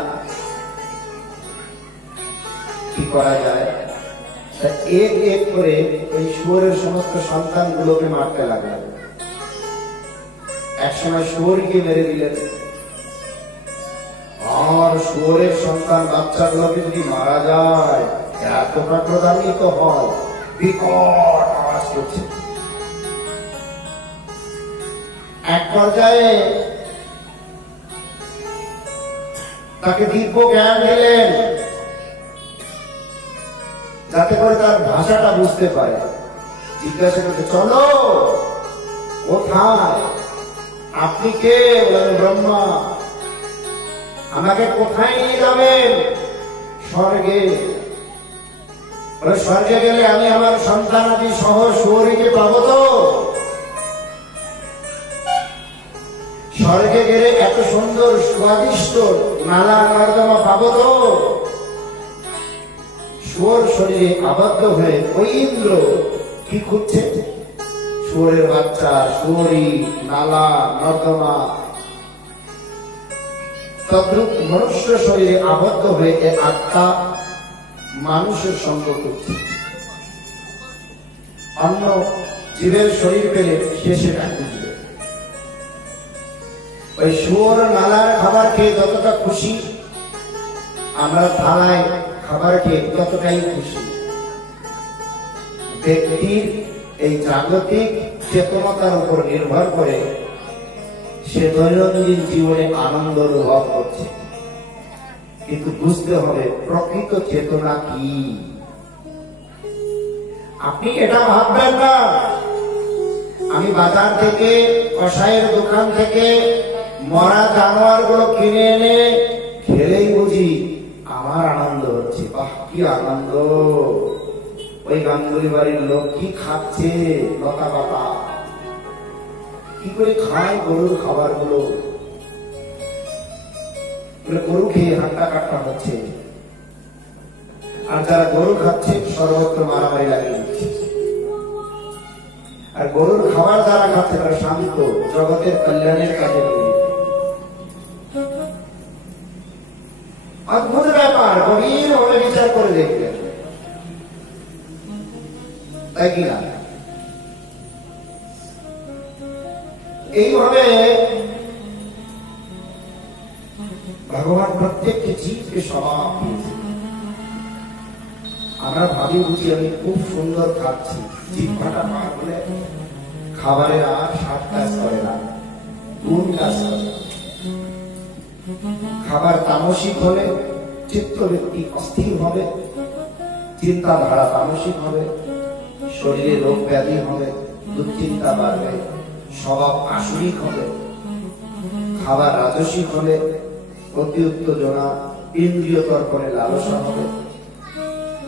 কি করা যায়? এক এক করে ওই শুয়োরের সমস্ত সন্তানগুলোকে মারতে লাগলেন। একসময় শুয়োরকে মেরে দিলেন। আর শুয়োরের সন্তান বাচ্চাগুলোকে যদি মারা যায়, এতটা প্রধানিত হয়, বিকট আওয়াজ করছে। এক পর্যায়ে তাকে দিব্য জ্ঞান দিলেন, যাতে করে তার ভাষাটা বুঝতে পারে। জিজ্ঞাসা করতে, চলো, কোথায়? আপনি কে? বলেন, ব্রহ্মা। আমাকে কোথায় নিয়ে যাবেন? স্বর্গে। বলে, স্বর্গে গেলে আমি আমার সন্তানাদি সহ শুয়োরীকে পাবো তো? স্বর্গে গেলে এত সুন্দর স্বাদিষ্ট নালা নর্দমা পাবো তো? শুয়োর শরীরে আবদ্ধ হয়ে ওই ইন্দ্র কি খুঁজছে? শুয়োরের বাচ্চা, শুয়োরি, নালা নর্দমা। তদ্রূপ মনুষ্য শরীরে আবদ্ধ হয়ে এ আত্মা মানুষের সঙ্গ করছে। অন্য জীবের শরীর পেলে সে সেটা খুঁজবে। ওই শুয়োর নালার খাবার খেয়ে যতটা খুশি, আমরা থালায় খাবার খেয়ে ততটাই খুশি। ব্যক্তির এই জাগতিক চেতনতার উপর নির্ভর করে সে দৈনন্দিন জীবনে আনন্দ অনুভব করছে, কিন্তু বুঝতে হবে প্রকৃত চেতনা কি। আপনি এটা ভাববেন না আমি বাজার থেকে, কসাইয়ের দোকান থেকে মরা জানোয়ার গুলো কিনে এনে খেলেই বুঝি আমার আনন্দ হচ্ছে। বাহ, কি আনন্দ! ওই গাঙ্গুলি বাড়ির লোক কি খাচ্ছে, লতা পাতা কি করে খায় গরুর খাবার গুলো, গরু খেয়ে হাঁটা কাটা হচ্ছে। আর যারা গরু খাচ্ছে সর্বত্র মারামারি লাগিয়ে দিচ্ছে। আর গরুর খাবার যারা খাচ্ছে তারা শান্ত, জগতের কল্যাণের কাজে নিয়ে। অদ্ভুত ব্যাপার, গভীর ভাবে বিচার করে দেখবেন, তাই কিনা? এইভাবে ভগবান প্রত্যেকটি জীবকে স্বভাব দিয়েছে। আমরা ভাবি বুঝি আমি খুব সুন্দর খাচ্ছি, জিহ্বাটা পার হলে খাবারের আর স্বাদ কাজ করে না, গুণ কাজ করে। খাবার তামসিক হলে চিত্ত ব্যক্তি অস্থির হবে, চিন্তাধারা তামসিক হবে, শরীরে রোগ ব্যাধি হবে, দুশ্চিন্তা বাড়বে, স্বভাব আসরিক হবে। খাবার রাজসিক হলে অতি উত্তেজনা, ইন্দ্রিয় তর্পণে লালসা হবে।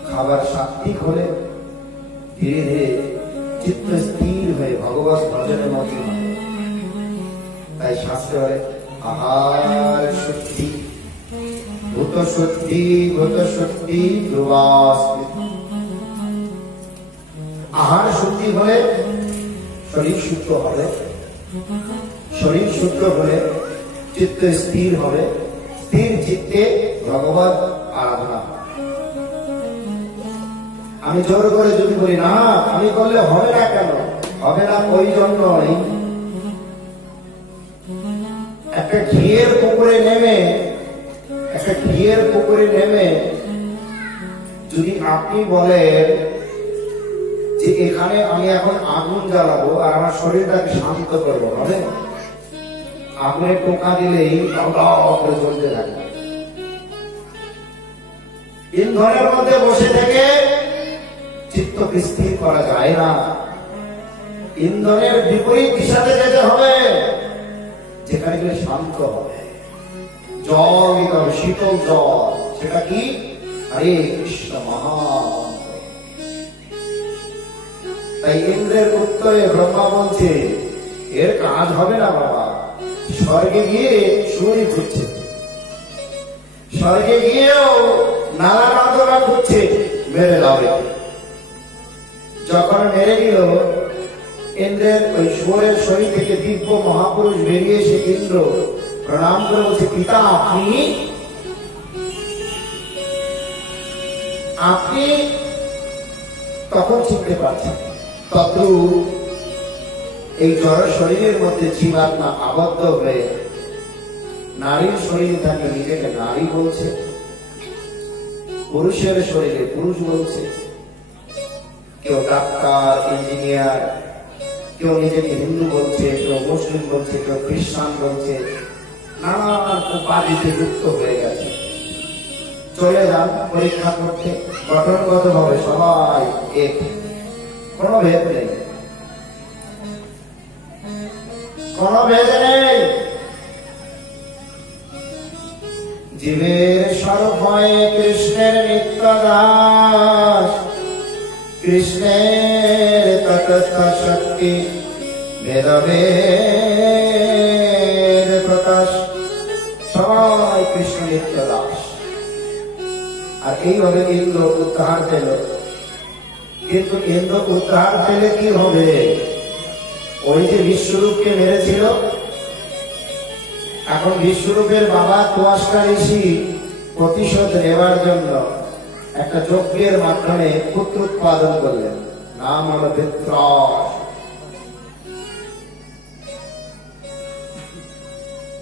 খাবার সাত্বিক হলে ধীরে ধীরে চিত্ত স্থির হয়ে ভগবত ভজনের মধ্যে হবে। তাই শাস্ত্রে বলে আহার শুদ্ধি, ভূত শুদ্ধি, ভূত শুদ্ধি ধ্রুবাস্মি। আহার শুদ্ধি হলে শরীর শুদ্ধ হবে, শরীর শুদ্ধ হলে চিত্ত স্থির হবে, স্থির চিত্তে ভগবত আরাধনা। আমি জোর করে যদি বলি না আমি করলে হবে না, কেন হবে না? ওই জন্যই একটা ঘিয়ের পুকুরে নেমে যদি আপনি বলেন যে এখানে আমি এখন আগুন জ্বালাবো আর আমার শরীরটাকে শান্ত করবো, হবে? আগুনে টোকা দিলেই করে জ্বলতে থাকে। ইন্ধনের মধ্যে বসে থেকে চিত্তকে স্থির করা যায় না। ইন্ধনের বিপরীত দিশাতে যেতে হবে, যেখানে গেলে শান্ত হবে। জল নিতে হবে, শীতল জল। সেটা কি? হরে কৃষ্ণ মহামন্ত্র। তাই ইন্দ্রের উত্তরে ব্রহ্মা বলছে এর কাজ হবে না বাবা, স্বর্গে গিয়ে শুয়োরি খুঁজছে, স্বর্গে গিয়েও নালা নর্দমা খুঁজছে, মেরে দাও। যখন মেরে দিল, ইন্দ্রের ওই শুয়োরের শরীর থেকে দিব্য মহাপুরুষ বেরিয়ে এসে ইন্দ্র প্রণাম করে বলছে পিতা আপনি তখন চিনতে পারছেন। তদ্রূপ এই জড় শরীরের মধ্যে জীবাত্মা আবদ্ধ হয়ে নারীর শরীরে থাকে নিজেকে নারী বলছে, পুরুষের শরীরে পুরুষ বলছে। কেউ ডাক্তার, ইঞ্জিনিয়ার, কেউ নিজেকে হিন্দু বলছে, কেউ মুসলিম বলছে, কেউ খ্রিস্টান বলছে, নানান উপাধিতে যুক্ত হয়ে গেছে। চলে যান পরীক্ষা করতে, গঠনগত ভাবে সবাই এক, কোনো ভেদ নেই, কোনো ভেদ নেই। জীবের স্বরূপ হয় কৃষ্ণের নিত্য দাস, কৃষ্ণের ততস্থ শক্তি ভেদভেদ এইভাবে ইন্দ্র উদ্ধার পেল। কিন্তু ইন্দ্র উদ্ধার পেলে কি হবে? ওই যে বিশ্বরূপকে মেরেছিল, এখন বিশ্বরূপের বাবা তোয়াষ্টা ঋষি প্রতিশোধ নেওয়ার জন্য একটা যজ্ঞের মাধ্যমে পুত্র উৎপাদন করলেন, নাম হলো বৃত্রাস।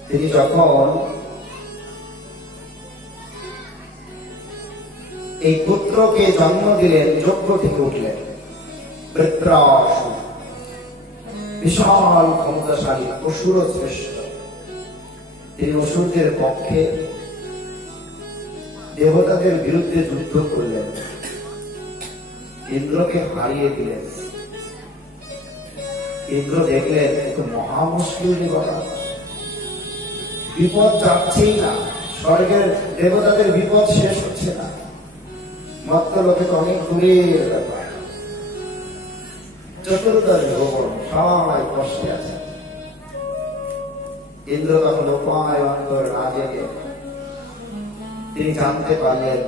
তিনি যখন এই পুত্রকে জন্ম দিলেন, যজ্ঞ থেকে উঠলেন। বৃত্রাস বিশাল ক্ষমতাশালী, অসুর শ্রেষ্ঠ। তিনি অসুরদের পক্ষে দেবতাদের বিরুদ্ধে যুদ্ধ করলেন, ইন্দ্রকে হারিয়ে দিলেন। ইন্দ্র দেখলেন একটু মহা মুশকিল কথা, বিপদ যাচ্ছেই না, স্বর্গের দেবতাদের বিপদ শেষ হচ্ছে না, মত্ত লোকে তো অনেক দূরের ব্যাপার, চতুর্দশ ভুবন সবাই কষ্টে আছে। ইন্দ্র তখন উপায় অন্তর না জেনে তিনি জানতে পারলেন,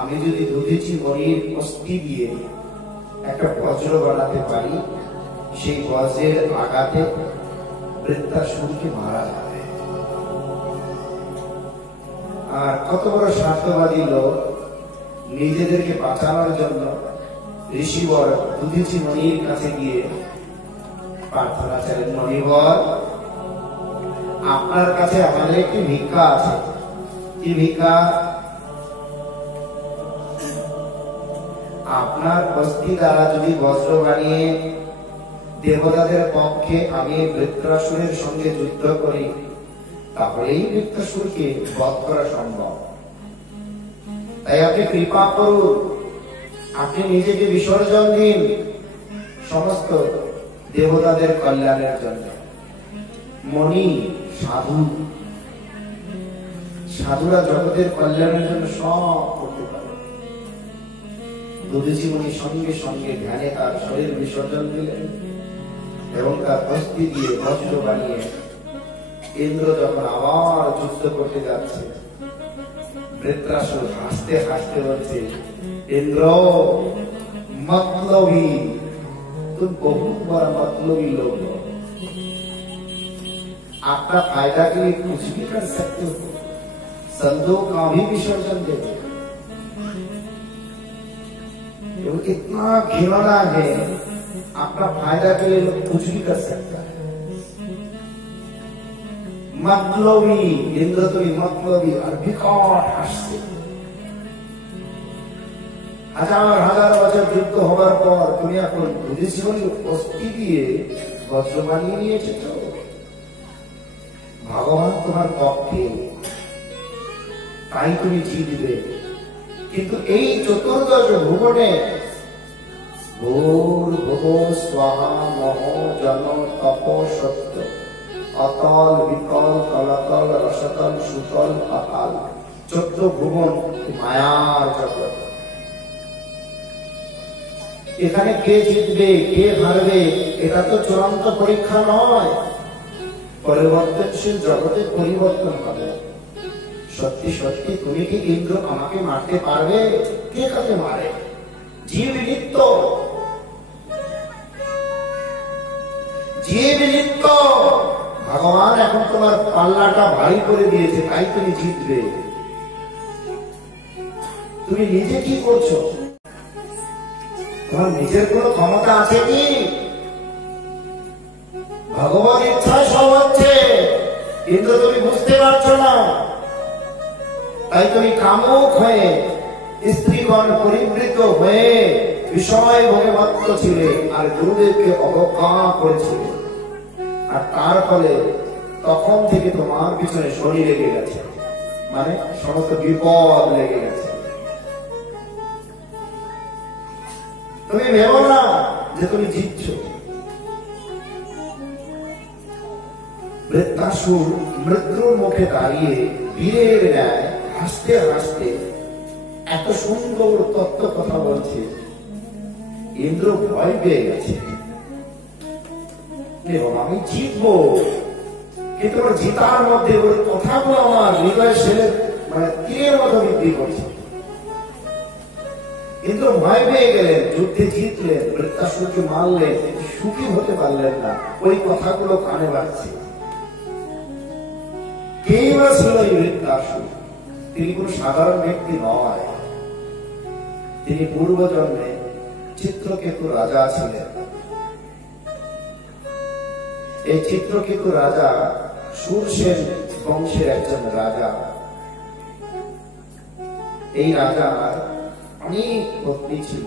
আমি যদি দধিচি মণির অস্থি দিয়ে একটা বজ্র বানাতে পারি, সেই বজ্রের আঘাতে বৃত্তাসুরকে মারা যাবে। আর কত বড় স্বার্থবাদী লোক, নিজেদেরকে বাঁচানোর জন্য ঋষিবর দধিচি মণির কাছে গিয়ে প্রার্থনা চাইলেন, মণিবর, আপনার কাছে আমাদের একটি ভিক্ষা আছে। কি ভিক্ষা? আপনার অস্থি দ্বারা যদি বজ্র বানিয়ে দেবতাদের পক্ষে আমি বৃত্রাসুরের সঙ্গে যুদ্ধ করি, তাহলেই বৃত্রাসুরকে বধ করা সম্ভব। তাই আপনি কৃপা করুন, আপনি নিজেকে বিসর্জন দিন সমস্ত দেবতাদের কল্যাণের জন্য। মণি সাধু, সাধুরা জগতের কল্যাণের জন্য সব করতে পারে। দধিচি মণি সঙ্গে সঙ্গে ধ্যানে তার শরীর বিসর্জন দিলেন এবং তার অস্থি দিয়ে বজ্র বানিয়ে ইন্দ্র যখন আবার যুদ্ধ করতে যাচ্ছে, বৃত্রাসুর হাসতে হাসতে বলছে, ইন্দ্র मतलबी, तुम बहुत बड़ा मतलबी लोग हो, आपका फायदा के लिए कुछ भी कर सकते हो, संतों का भी विसर्जन दे दो। इतना घिनौना है, आपका फायदा के लिए लोग कुछ भी कर सकता है। मतलबी इंद्र, तो मतलबी और विकट हास्य। হাজার হাজার বছর যুদ্ধ হবার পর তুমি এখন দধিচি মণির অস্থি দিয়ে বজ্র বানিয়ে নিয়ে এসেছো। ভগবান তোমার পক্ষে, তাই তুমি জিতবে। কিন্তু এই চতুর্দশ ভুবনে ভূর ভুব স্বাহা মহ জন তপ সত্য অতল বিকল তলাতল রসতল সুতল পাতাল, 14 ভুবন মায়ার জগৎ। এখানে কে জিতবে কে হারবে এটা তো চূড়ান্ত পরীক্ষা নয়, পরিবর্তনশীল জগতে পরিবর্তন হবে। সত্যি সত্যি তুমি কি ইন্দ্র আমাকে মারতে পারবে? কে কাকে মারে? জীব নিত্য, জীব নিত্য। ভগবান এখন তোমার পাল্লাটা ভারী করে দিয়েছে, তাই তুমি জিতবে। তুমি নিজে কি করছো? তোমার নিজের কোনো ক্ষমতা আছে কি? ভগবান ইচ্ছায় সব হচ্ছে, কিন্তু তুমি বুঝতে পারছো না। তাই তুমি কামুক হয়ে, স্ত্রীগণ পরিবৃত হয়ে বিষয় ভোগে মত্ত ছিলে আর গুরুদেবকে অবজ্ঞা করেছিলে। আর তার ফলে তখন থেকে তোমার পিছনে শনি লেগে গেছে, মানে সমস্ত বিপদ লেগে গেছে। তুমি ভেবো না যে তুমি জিতছো। বৃত্তাসুর মৃত্যুর মুখে দাঁড়িয়ে বীরের ন্যায় হাসতে হাসতে এত সুন্দর তত্ত্ব কথা বলছে, ইন্দ্র ভয় পেয়ে গেছে। আমি জিতবো, কিন্তু জিতার মধ্যে ওর কথাগুলো আমার হৃদয় ছেলে মানে তীরের মতো বৃদ্ধি করছে। ইন্দ্র ভয় পেয়ে গেলেন, যুদ্ধে জিতলেন, বৃত্তাসুরকে মারলেন, সুখী হতে পারলেন না। ওই কথাগুলো কানে বাজছে। কে বা ছিল এই বৃত্তাসুর? তিনি কোন সাধারণ ব্যক্তি নয়, তিনি পূর্বজন্মে চিত্রকেতু রাজা ছিলেন। এই চিত্রকেতু রাজা সুরসেন বংশের একজন রাজা। এই রাজার অনেক পত্নী ছিল,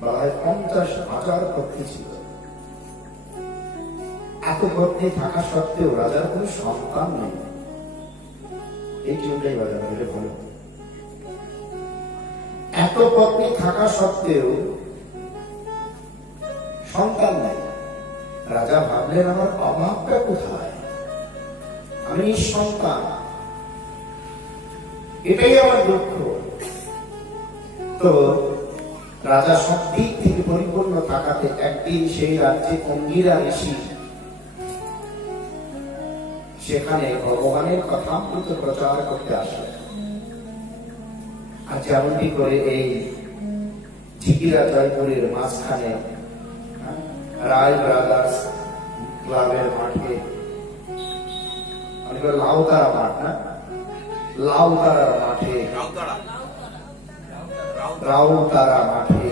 বলা হয় 50,000 পত্নী ছিল। এত পত্নী থাকা সত্ত্বেও রাজার কোন সন্তান নেই। এই জন্যই রাজা বলে ভালো, এত পত্নী থাকা সত্ত্বেও সন্তান নেই। রাজা ভাবলেন আমার অভাবটা কোথায়, আমি নিঃসন্তান, এটাই আমার দুঃখ। তো রাজা সব দিক থেকে পরিপূর্ণ থাকাতে একদিন সেই রাজ্যে অঙ্গিরা ঋষি সেখানে ভগবানের কথামৃত প্রচার করতে আসলেন। আর যেমনটি করে এই ঝিকিরা জয়পুরের মাঝখানে রায় ব্রাদার্স ক্লাবের মাঠে, লাউতারা মাঠ না, লাউতারার মাঠে, রাউতারা মাঠে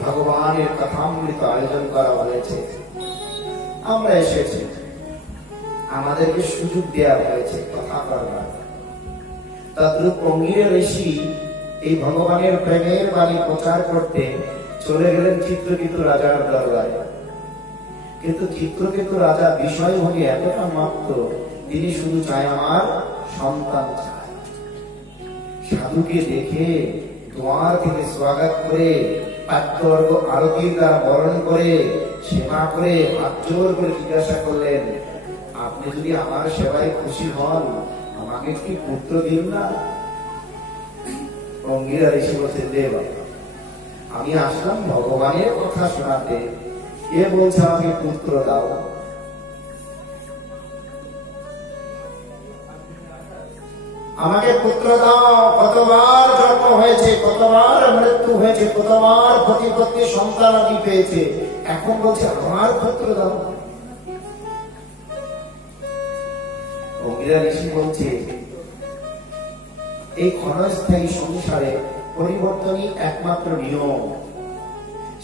ভগবানের কথামৃত আয়োজন করা হয়েছে। আমরা এসেছি, আমাদেরকে সুযোগ দেওয়া হয়েছে কথা বলার। তদ্রূপ অঙ্গিরা ঋষি এই ভগবানের প্রেমের বাণী প্রচার করতে চলে গেলেন চিত্রকেতু রাজার দরবারে। কিন্তু চিত্রকেতু রাজা বিষয়ভোগে এতটা মাত্র, তিনি শুধু চায় আমার সন্তান চায়। সাধুকে দেখে দ্বার থেকে স্বাগত করে, পাত্রবর্গ আরতির দ্বারা বরণ করে, সেবা করে, হাত জোর করে জিজ্ঞাসা করলেন, আপনি যদি আমার সেবায় খুশি হন, আমাকে একটি পুত্র দিন না। অঙ্গিরা ঋষি বলছে, দেব, আমি আসলাম ভগবানের কথা শোনাতে, এ বলছে আমাকে পুত্র দাও। আমাকে পুত্র দাও। কতবার জন্ম হয়েছে, কতবার মৃত্যু হয়েছে, কতবার প্রতিপত্তি সন্তান আদি পেয়েছে, এখন বলছে আমার পুত্র দাও। অঙ্গিরা ঋষি বলছে, এই ক্ষণস্থায়ী সংসারে পরিবর্তনই একমাত্র নিয়ম।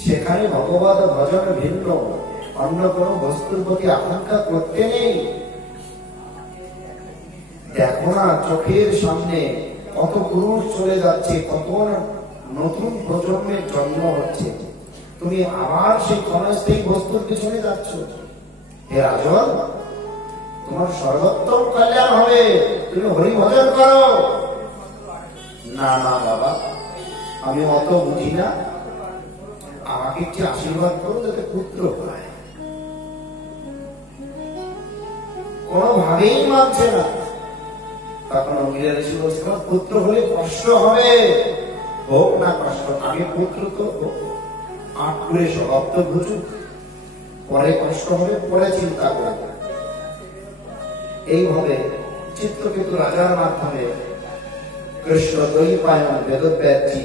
সেখানে ভগবত ভজন ভিন্ন, অন্য কোন বস্তুর প্রতি আকাঙ্ক্ষা করতে নেই। দেখো না চোখের সামনে কত পুরুষ চলে যাচ্ছে, কত নতুন প্রজন্মের জন্ম হচ্ছে, তুমি আবার সেই ক্ষণস্থায়ী বস্তুর পিছনে যাচ্ছ। হে রাজন, তোমার সর্বোত্তম কল্যাণ হবে, তুমি হরি ভজন করো। না না বাবা, আমি অত বুঝি না, আমাকে একটি আশীর্বাদ করো যাতে পুত্র হয়। কোনোভাবেই মানছে না। তখন অঙ্গিরা ঋষি বলছে, পুত্র হলে কষ্ট হবে, হোক না কষ্ট, আগে পুত্র তো হোক, আট করে স্বভাব তো বুঝুক, পরে কষ্ট হবে, পরে চিন্তা করবে। এইভাবে চিত্রকেতু রাজার মাধ্যমে কৃষ্ণ দ্বৈপায়ন বেদব্যাসজি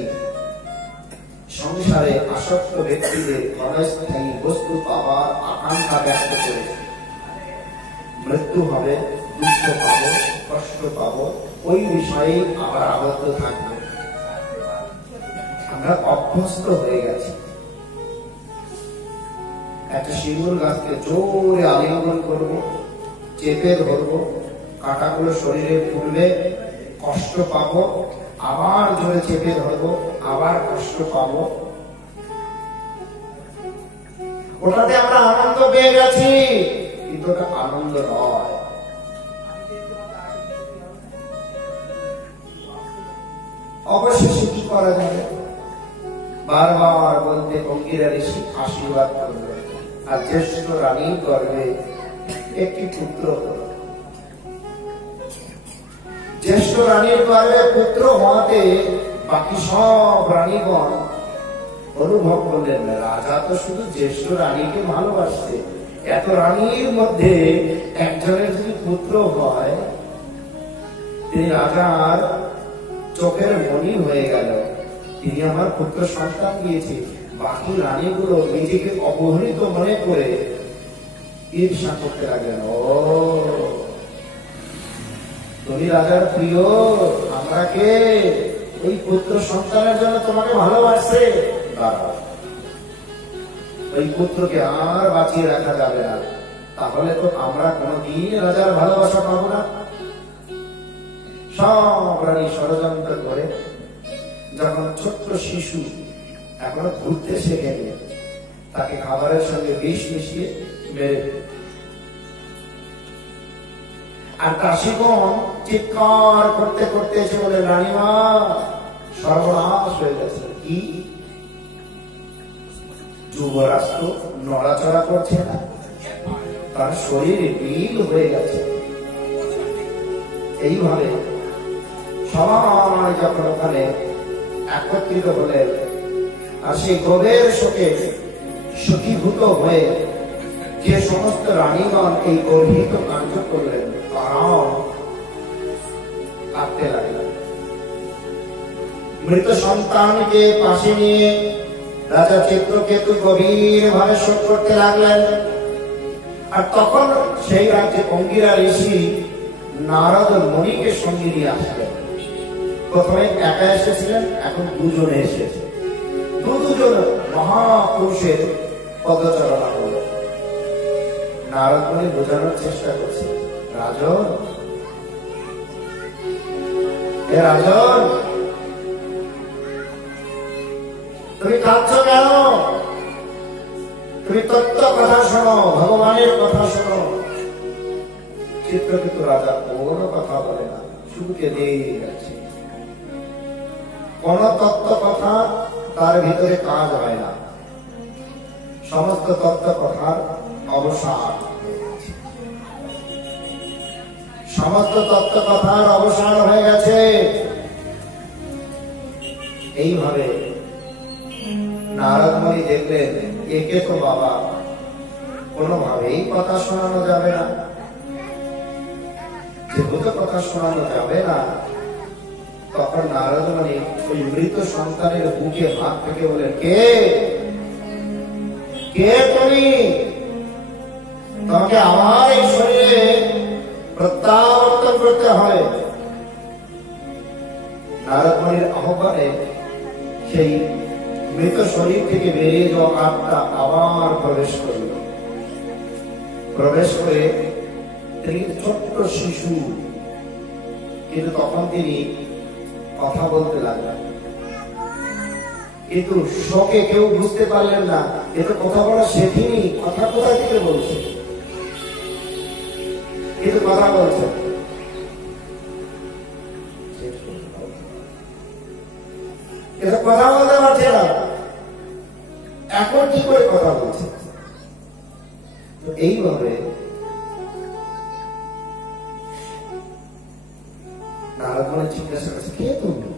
সংসারে আসক্ত ব্যক্তিদের ক্ষণস্থায়ী বস্তু পাওয়ার আকাঙ্ক্ষা ব্যক্ত করেছে। মৃত্যু হবে, দুঃখ পাবো, কষ্ট পাবো, ওই বিষয়ে আবার আবদ্ধ থাকবো। আমরা অভ্যস্ত হয়ে গেছি। একটা শিমুল গাছকে জোরে আলিঙ্গন করবো, চেপে ধরবো, কাঁটাগুলো শরীরে ফুলবে, কষ্ট পাবো, আবার জোরে চেপে ধরবো, আবার কষ্ট পাবো। ওটাতে আমরা আনন্দ পেয়ে গেছি, কিন্তু ওটা আনন্দ নয়। অবশেষে কি করা যাবে? বারবার বলতে অঙ্গিরা ঋষি আশীর্বাদ করলেন, আর জ্যেষ্ঠ রানীর গর্ভে একটি পুত্র হল। জ্যেষ্ঠ রানীর গর্ভে পুত্র হওয়াতে বাকি সব রানীগণ অনুভব করলেন, রাজা তো শুধু জ্যেষ্ঠ রানীকে ভালোবাসছে, এত রানীর মধ্যে একজনের যদি পুত্র হয়, তিনি রাজার চোখের মণি হয়ে গেল। তিনি আমার পুত্র সন্তান দিয়েছে। বাকি রানীগুলো নিজেকে অবহেলিত মনে করে ঈর্ষা করতে লাগলেন। ও তুমি রাজার প্রিয়, আমরা কে? ওই পুত্র সন্তানের জন্য তোমাকে ভালোবাসছে। দাঁড়াও, ওই পুত্রকে আর বাঁচিয়ে রাখা যাবে না, তাহলে তো আমরা কোনদিন রাজার ভালোবাসা পাবো না। সব রানী ষড়যন্ত্র করে যখন ছোট্ট শিশু এখনো ঘুরতে শেখেনি, তাকে খাবারের সঙ্গে বিষ মিশিয়ে মেরে দিল। আর কাশিগণ চিৎকার করতে করতে এসে বলে, রানীমা সর্বনাশ হয়ে গেছে। কি? যুবরাজ তো নড়াচড়া করছে না, তার শরীরে বিল হয়ে গেছে। এইভাবে সবাই যখন ওখানে একত্রিত হলেন, আর সেই গভীর শোকে সখীভূত হয়ে যে সমস্ত রানীগণ এই গর্হিত কার্য করলেন, তারাও কাঁদতে লাগলেন। মৃত সন্তানকে পাশে নিয়ে রাজা চিত্রকেতু গভীর ভাবে শোক করতে লাগলেন। আর তখন সেই রাজ্যে অঙ্গিরা ঋষি নারদ মুনিকে সঙ্গে নিয়ে আসলেন। প্রথমে একা এসেছিলেন, এখন দুজনে এসেছে। দুজন মহাপুরুষের পদচারণা হল। নারদ মুনি বোঝানোর চেষ্টা করছে, রাজন, হে রাজন, তুমি কাঁদছ কেন? তুমি তত্ত্ব কথা শোনো, ভগবানের কথা শোনো। চিত্রকেতু রাজা কোনো কথা বলে না, শুধু কেঁদেই যাচ্ছে। কোন তত্ত্ব কথা তার ভিতরে কাজ হয় না, সমস্ত তত্ত্ব কথার অবসান। সমস্ত তত্ত্ব কথার অবসান হয়ে গেছে। এইভাবে নারদ মুনি দেখলেন, একে তো বাবা কোনোভাবেই কথা শোনানো যাবে না। যেহেতু কথা শোনানো যাবে না, তখন নারদ মুনি ওই মৃত সন্তানের বুকে হাত থেকে বলেন, কে কে তুমি? তোমাকে আমার এই শরীরে প্রত্যাবর্তন করতে হয়। নারদ মুনির আহ্বানে সেই মৃত শরীর থেকে বেরিয়ে যাওয়া আত্মা আবার প্রবেশ করল। প্রবেশ করে তিনি ছোট্ট শিশু, কিন্তু তখন তিনি কথা বলতে লাগলেন। কিন্তু শোকে কেউ বুঝতে পারলেন না, এ তো কথা বলা শেখেনি, কথা কোথা থেকে বলছে, কিন্তু কথা বলছে। কথা বলতে পারছে না, এখন কি করে কথা বলছে? এইভাবে নারদ মুনি জিজ্ঞাসা করছে, কে তুমি?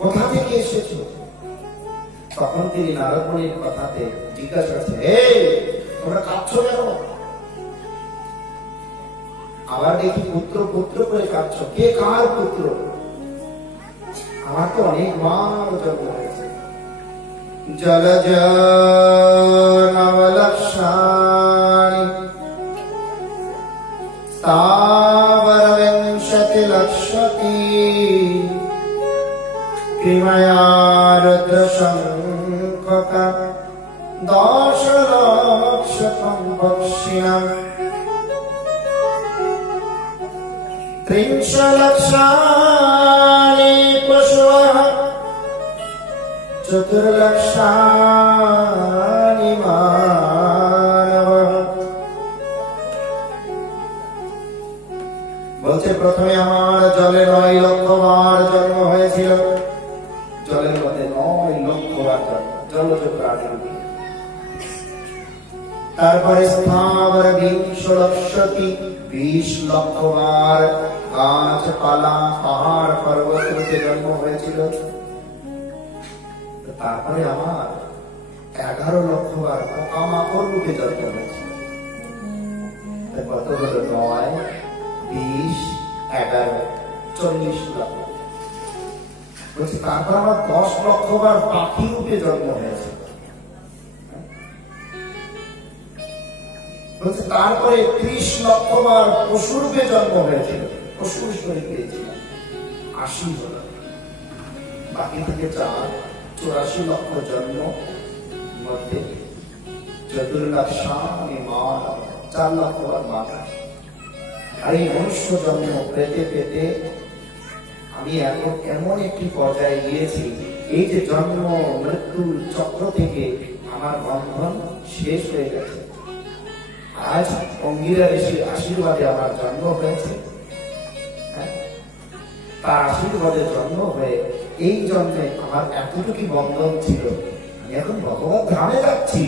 কোথা থেকে এসেছো? তখন তিনি নারদ মুনির কথাতে জিজ্ঞাসা করছে, এই তোমরা কাঁদছো কেন? আবার দেখি পুত্র পুত্র করে কাঁদছো। কে কার পুত্র? আমার তো অনেক বার জন্ম হয়েছে। জলজ নবলক্ষাণি স্থাবর বিংশতি লক্ষতি কৃময়া রুদ্র সংখ্যক 10 লক্ষকং পক্ষিণাং 30 লক্ষাণি পশৱः 4 লক্ষাণি মানবः। বলছে, প্রথমে আমার জলে 9 লক্ষ বার জন্ম হয়েছিল। জলের মধ্যে 9 লক্ষ বার জন্ম, জলজ প্রাণী। তারপরে স্থাবর 20 লক্ষতি, 20 লক্ষ বার গাছপালা পাহাড় পর্বতে জন্ম হয়েছিল। তারপরে আমার 11 লক্ষ বার পোকামাকড় রূপে জন্ম হয়েছিল। কত হলো? 9, 20, 11, 40 লক্ষ। বলছে তারপর আমার 10 লক্ষ বার পাখি রূপে জন্ম হয়েছে। বলছে তারপরে 30 লক্ষ বার পশু রূপে জন্ম হয়েছিল, পশুর শরীর পেয়েছিলাম 80 হল, বাকি থেকে 84 লক্ষ জন্ম মধ্যে 4 লক্ষ বার মাথা। আর এই মনুষ্য জন্ম পেতে পেতে আমি এখন এমন একটি পর্যায়ে গিয়েছি, এই যে জন্ম মৃত্যুর চক্র থেকে আমার বন্ধন শেষ হয়ে গেছে। আজ অঙ্গিরা ঋষির আশীর্বাদে আমার জন্ম হয়েছে, তার আশীর্বাদে জন্ম হয়ে এই জন্মে আমার এতটুকু বন্ধন ছিল, আমি এখন ভগবত ধামে যাচ্ছি,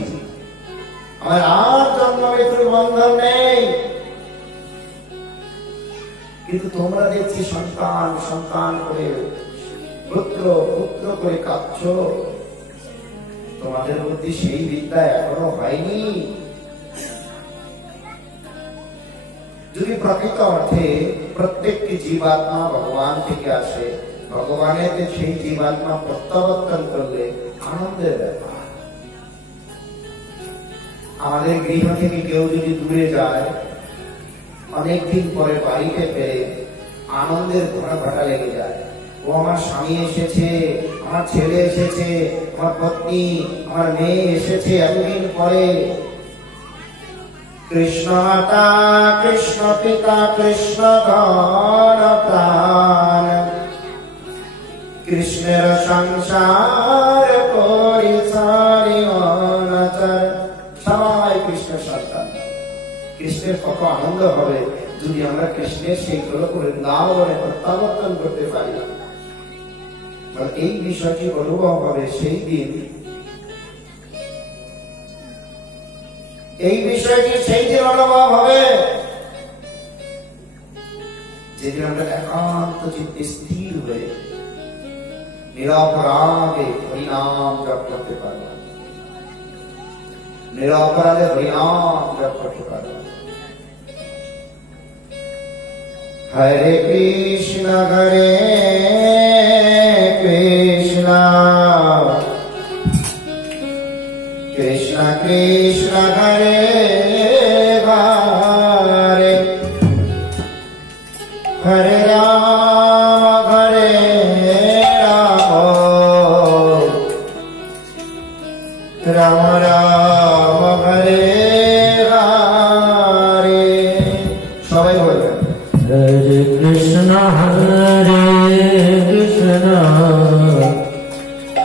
আমার আর জন্ম মৃত্যুর বন্ধন নেই। কিন্তু তোমরা দেখছি সন্তান সন্তান করে, পুত্র পুত্র করে কাঁদছ, তোমাদের মধ্যে সেই বিদ্যা এখনো হয়নি। যদি প্রকৃত অর্থে প্রত্যেকটি জীবাত্মা ভগবান থেকে আসে, ভগবানের সেই জীবাত্মা প্রত্যাবর্তন করলে আনন্দের ব্যাপার। আমাদের গৃহ থেকে কেউ যদি দূরে যায়, অনেকদিন পরে বাড়িতে পেয়ে আনন্দের ঘটা লেগে যায়। ও আমার স্বামী এসেছে, আমার ছেলে এসেছে, আমার পত্নী, আমার মেয়ে এসেছে এতদিন পরে। কৃষ্ণ মাতা, কৃষ্ণ পিতা, কৃষ্ণ ধন প্রাণ, কৃষ্ণের সংসার পরিচারি অনাচার। সবাই কৃষ্ণের সন্তান। কৃষ্ণের কত আনন্দ হবে যদি আমরা কৃষ্ণের সেই বৃন্দাবনে প্রত্যাবর্তন করতে পারি। এই বিষয়টি অনুভব হবে সেই দিন, এই বিষয়টি সেই দিন অনুভব হবে যেদিন আমরা একান্ত চিত্তে স্থির হয়ে নিরপরাধে হরিনাম জপ করতে পারব, নিরপরাধে হরিনাম জপ করতে পারব। হরে কৃষ্ণ হরে কৃষ্ণ, কৃষ্ণ কৃষ্ণ হরে হরে, হরে রাম হরে রাম, রাম রাম হরে হরে। সবাই বলবেন হরে কৃষ্ণ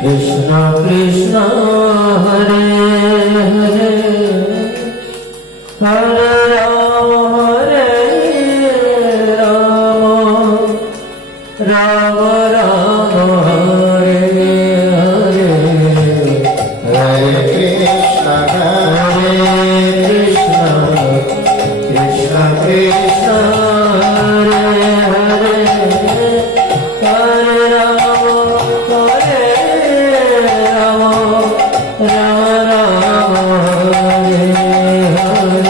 কৃষ্ণ কৃষ্ণ হরে হরে, হরে রাম রাম রাম হরে হরে, হরে কৃষ্ণ হরে কৃষ্ণ কৃষ্ণ কৃষ্ণ হরে হরে, হরে Ram Ram Ram Hare Hare.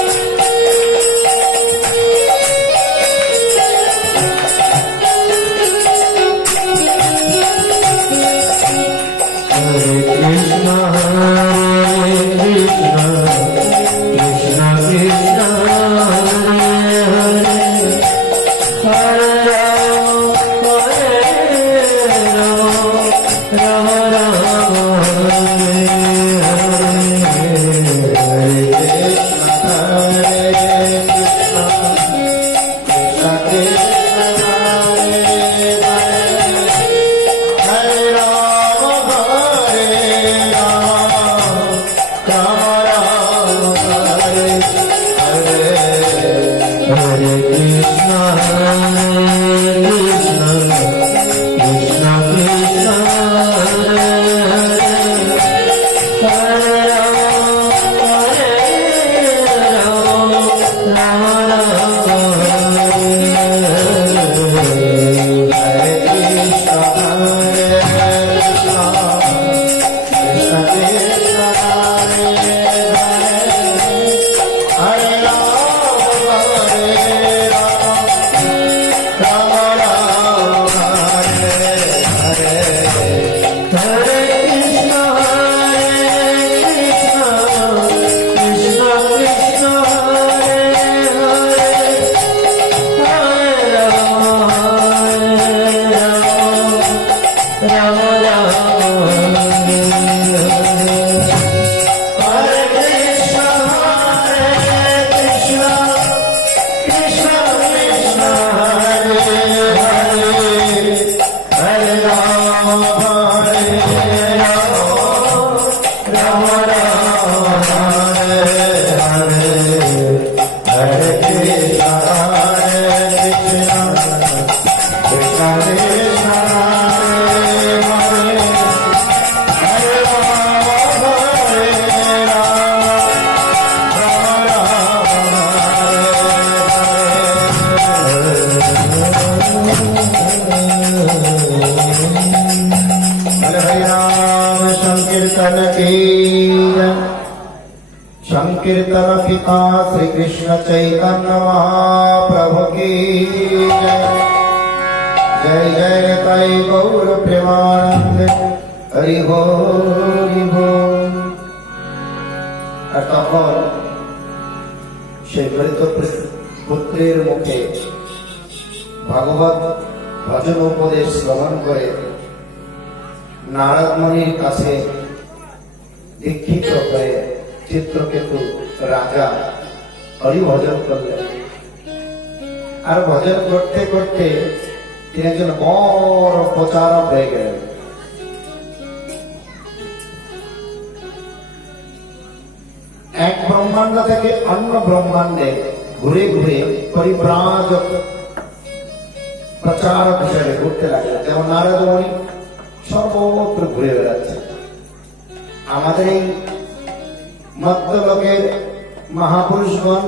Hare Krishna, Hare Krishna, Krishna Krishna, Hare Hare, Hare Rama, Rama Rama, Hare Hare, Hare Krishna, Hare Krishna, Krishna Krishna, Hare Rama, Hare Krishna, Krishna Krishna, Hare Hare, Hare Rama, Rama Rama, Hare Hare, Hare Krishna, Hare Krishna, Krishna Krishna, Hare हरिनाम संकीर्तन की जय। संकीर्तन पिता श्री कृष्ण चैतन्य महाप्रभु की जय। जय जय ताई गौर प्रेमानंद हरि हरि बोल। আর তখন সেই মৃত পুত্রের মুখে ভাগবত ভজন উপদেশ শ্রবণ করে নারদ মুনির কাছে দীক্ষিত হয়ে চিত্রকেতু রাজা হরি ভজন করলেন। আর ভজন করতে করতে তিনি একজন বড় প্রচারক হয়ে গেলেন। এক ব্রহ্মাণ্ড থেকে অন্য ব্রহ্মাণ্ডে ঘুরে ঘুরে পরিব্রাজক প্রচারক হিসেবে ঘুরতে লাগলেন। যেমন নারদ মুনি সর্বত্র ঘুরে বেড়াচ্ছে। আমাদের এই মধ্যলোকের মহাপুরুষগণ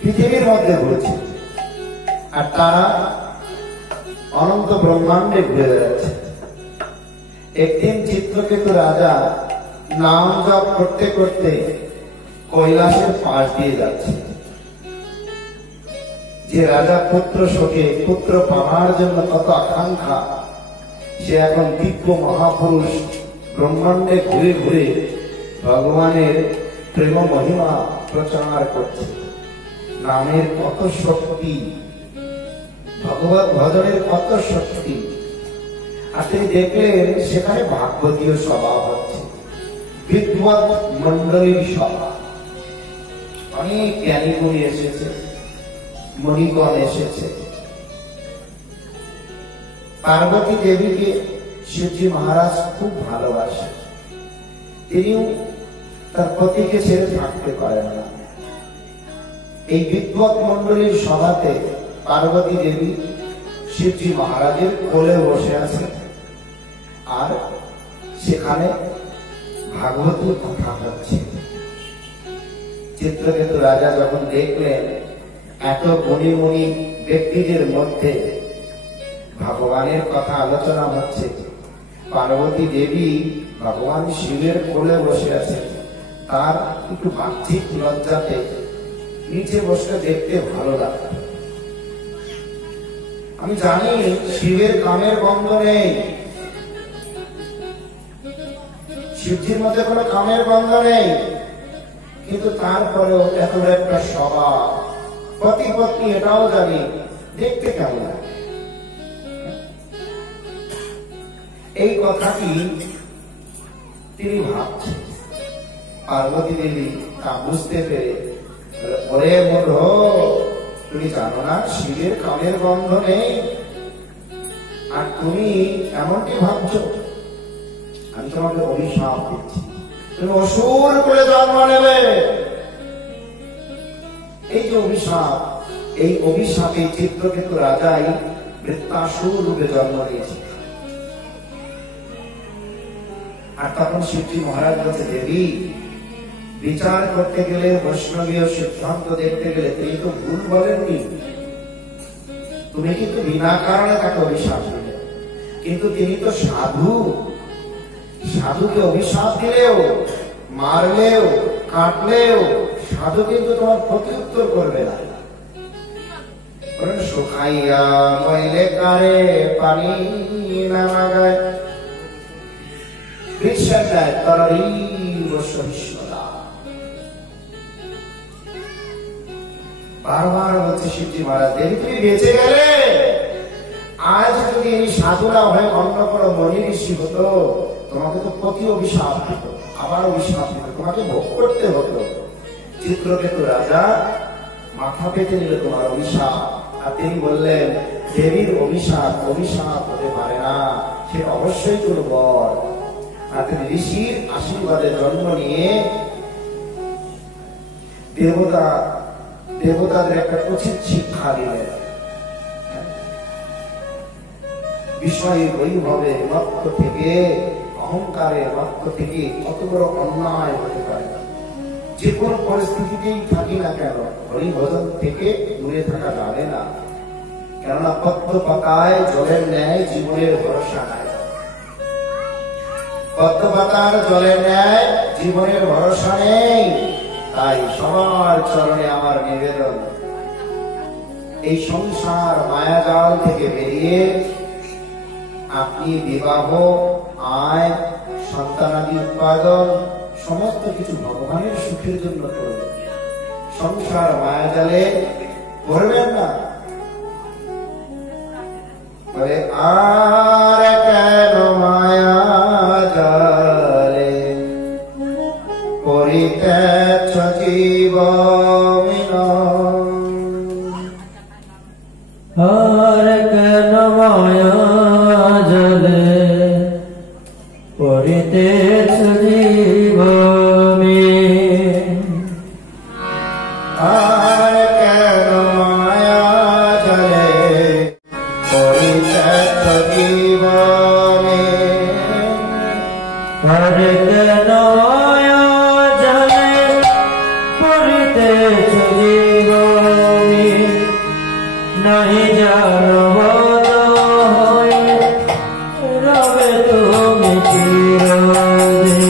পৃথিবীর মধ্যে ঘুরছে, আর তারা অনন্ত ব্রহ্মাণ্ডে ঘুরে বেড়াচ্ছে। একদিন চিত্রকেতু রাজা নাম জপ করতে করতে কৈলাসের পাশ দিয়ে যাচ্ছে। যে রাজা পুত্র শোকে, পুত্র পাওয়ার জন্য কত আকাঙ্ক্ষা, সে এখন দিব্য মহাপুরুষ ব্রহ্মাণ্ডে ঘুরে ঘুরে ভগবানের প্রেম মহিমা প্রচার করছে। নামের কত শক্তি, ভগবত ভজনের কত শক্তি। আর তিনি দেখলেন সেখানে ভাগবতীয় সভা হচ্ছে, বিদ্বৎ মন্ডলীর সভা। অনেক জ্ঞানী মুনি এসেছে, মণিগণ এসেছে। পার্বতী দেবীকে শিবজি মহারাজ খুব ভালোবাসে, তিনিও তার পতিকে ছেড়ে থাকতে পারেন না। এই বিদ্বৎ মন্ডলীর সভাতে পার্বতী দেবী শিবজি মহারাজের কোলে বসে আছে, আর সেখানে ভাগবতের কথা হচ্ছে। চিত্রকেতু রাজা যখন দেখলেন এত গুণী মুনি ব্যক্তিদের মধ্যে ভগবানের কথা আলোচনা হচ্ছে, পার্বতী দেবী ভগবান শিবের কোলে বসে আছে, তার একটু বাহ্যিক লজ্জাতে নিচে বসে দেখতে ভালো লাগে। আমি জানি শিবের কামের গন্ধ নেই, শিবজির মধ্যে কোনো কামের গন্ধ নেই, কিন্তু তারপরেও এত একটা সভা, পতি পত্নী এটাও জানি, দেখতে কেমন লাগে। এই কথাটি তিনি ভাবছেন। পার্বতী দেবী তা বুঝতে পেরে, ওরে মূঢ়, তুমি জানো না শিবের কামের গন্ধ নেই, আর তুমি এমনটি ভাবছো? আমি তোমাকে অভিশাপ দিচ্ছি, তুমি অসুর করে জন্ম নেবে। এই যে অভিশাপ, এই অভিশাপে চিত্রকেতু রাজাই বৃত্তাসুর রূপে জন্ম নিয়েছে। আর তখন শিবজি মহারাজ বলছে, দেবী, বিচার করতে গেলে, বৈষ্ণবীয় সিদ্ধান্ত দেখতে গেলে তিনি তো ভুল বলেননি। তুমি কিন্তু বিনা কারণে তাকে অভিশাপ দিলে, কিন্তু তিনি তো সাধু। সাধুকে অভিশাপ দিলেও, মারলেও, কাটলেও সাধু কিন্তু তোমার প্রত্যুত্তর করবে না। শুকাইয়া মইলে কারে পানি নামা গায়, বিশ্বাস যায় তরী বৈষ্ণবীশ্বরা। বারবার বলছে শিবজি মহারাজ, দেবী তুমি বেঁচে গেলে। আজ যদি এই সাধুরা হয়ে অন্য কোনো মনি ঋষি হতো, তোমাকে তো প্রতি অভিশাপ দিত, আবার অভিশাপ দিত, তোমাকে ভোগ করতে হতো। চিত্রকেতু রাজা মাথা পেতে নিল তোমার অভিশাপ। আর তিনি বললেন, দেবীর অভিশাপ অভিশাপ হতে পারে না, সে অবশ্যই কোনো বর। আর তিনি ঋষির আশীর্বাদে জন্ম নিয়ে দেবতাদের একটা উচিত শিক্ষা দিলেন। বিষয় বৈভবে মত্ত থেকে, অহংকারে মত্ত থেকে কত বড় অন্যায় হতে পারে। যে কোনো পরিস্থিতিতেই থাকি না কেন হরি ভজন থেকে দূরে থাকা যাবে না। কেননা পদ্ম পাতায় জলের ন্যায় জীবনের ভরসা নাই। পদ্ম পাতার জলের ন্যায় জীবনের ভরসা নেই। তাই সবার চরণে আমার নিবেদন, এই সংসার মায়াজাল থেকে বেরিয়ে আপনি বিবাহ, আয়, সন্তানাদি উৎপাদন সমস্ত কিছু ভগবানের সুখের জন্য করুন। সংসার মায়াজালে পড়বেন না। বলে আর কেন মায়া জালে পরিত্যাগ জীবন, আর কেন মায়া জালে পরিত্যাগ জীবনে, আর কেন মায়া জালে পরিত্যাগ জীবনে, আর কেন মায়া জালে পরিত্যাগ জীবনে, নাহি জানব হয়ে রবে তুমি চিরদিন।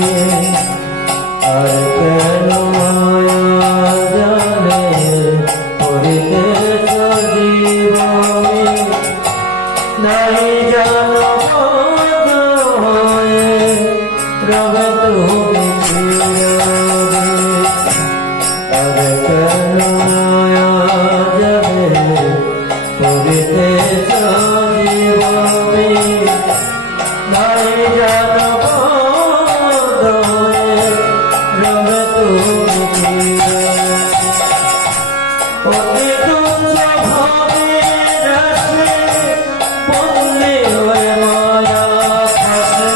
আর কেন মায়া জালে পরিত্যাগ জীবনে, নাহি জানব হয়ে রবে তুমি চিরদিন। আর কেন মায়া জালে পরিত্যাগ জীবনে, নাহি জানব হয়ে রবে তুমি চিরদিন। অতি তুচ্ছ ভাবের রাশি বন্দী হয়ে মায়া ফাঁসে,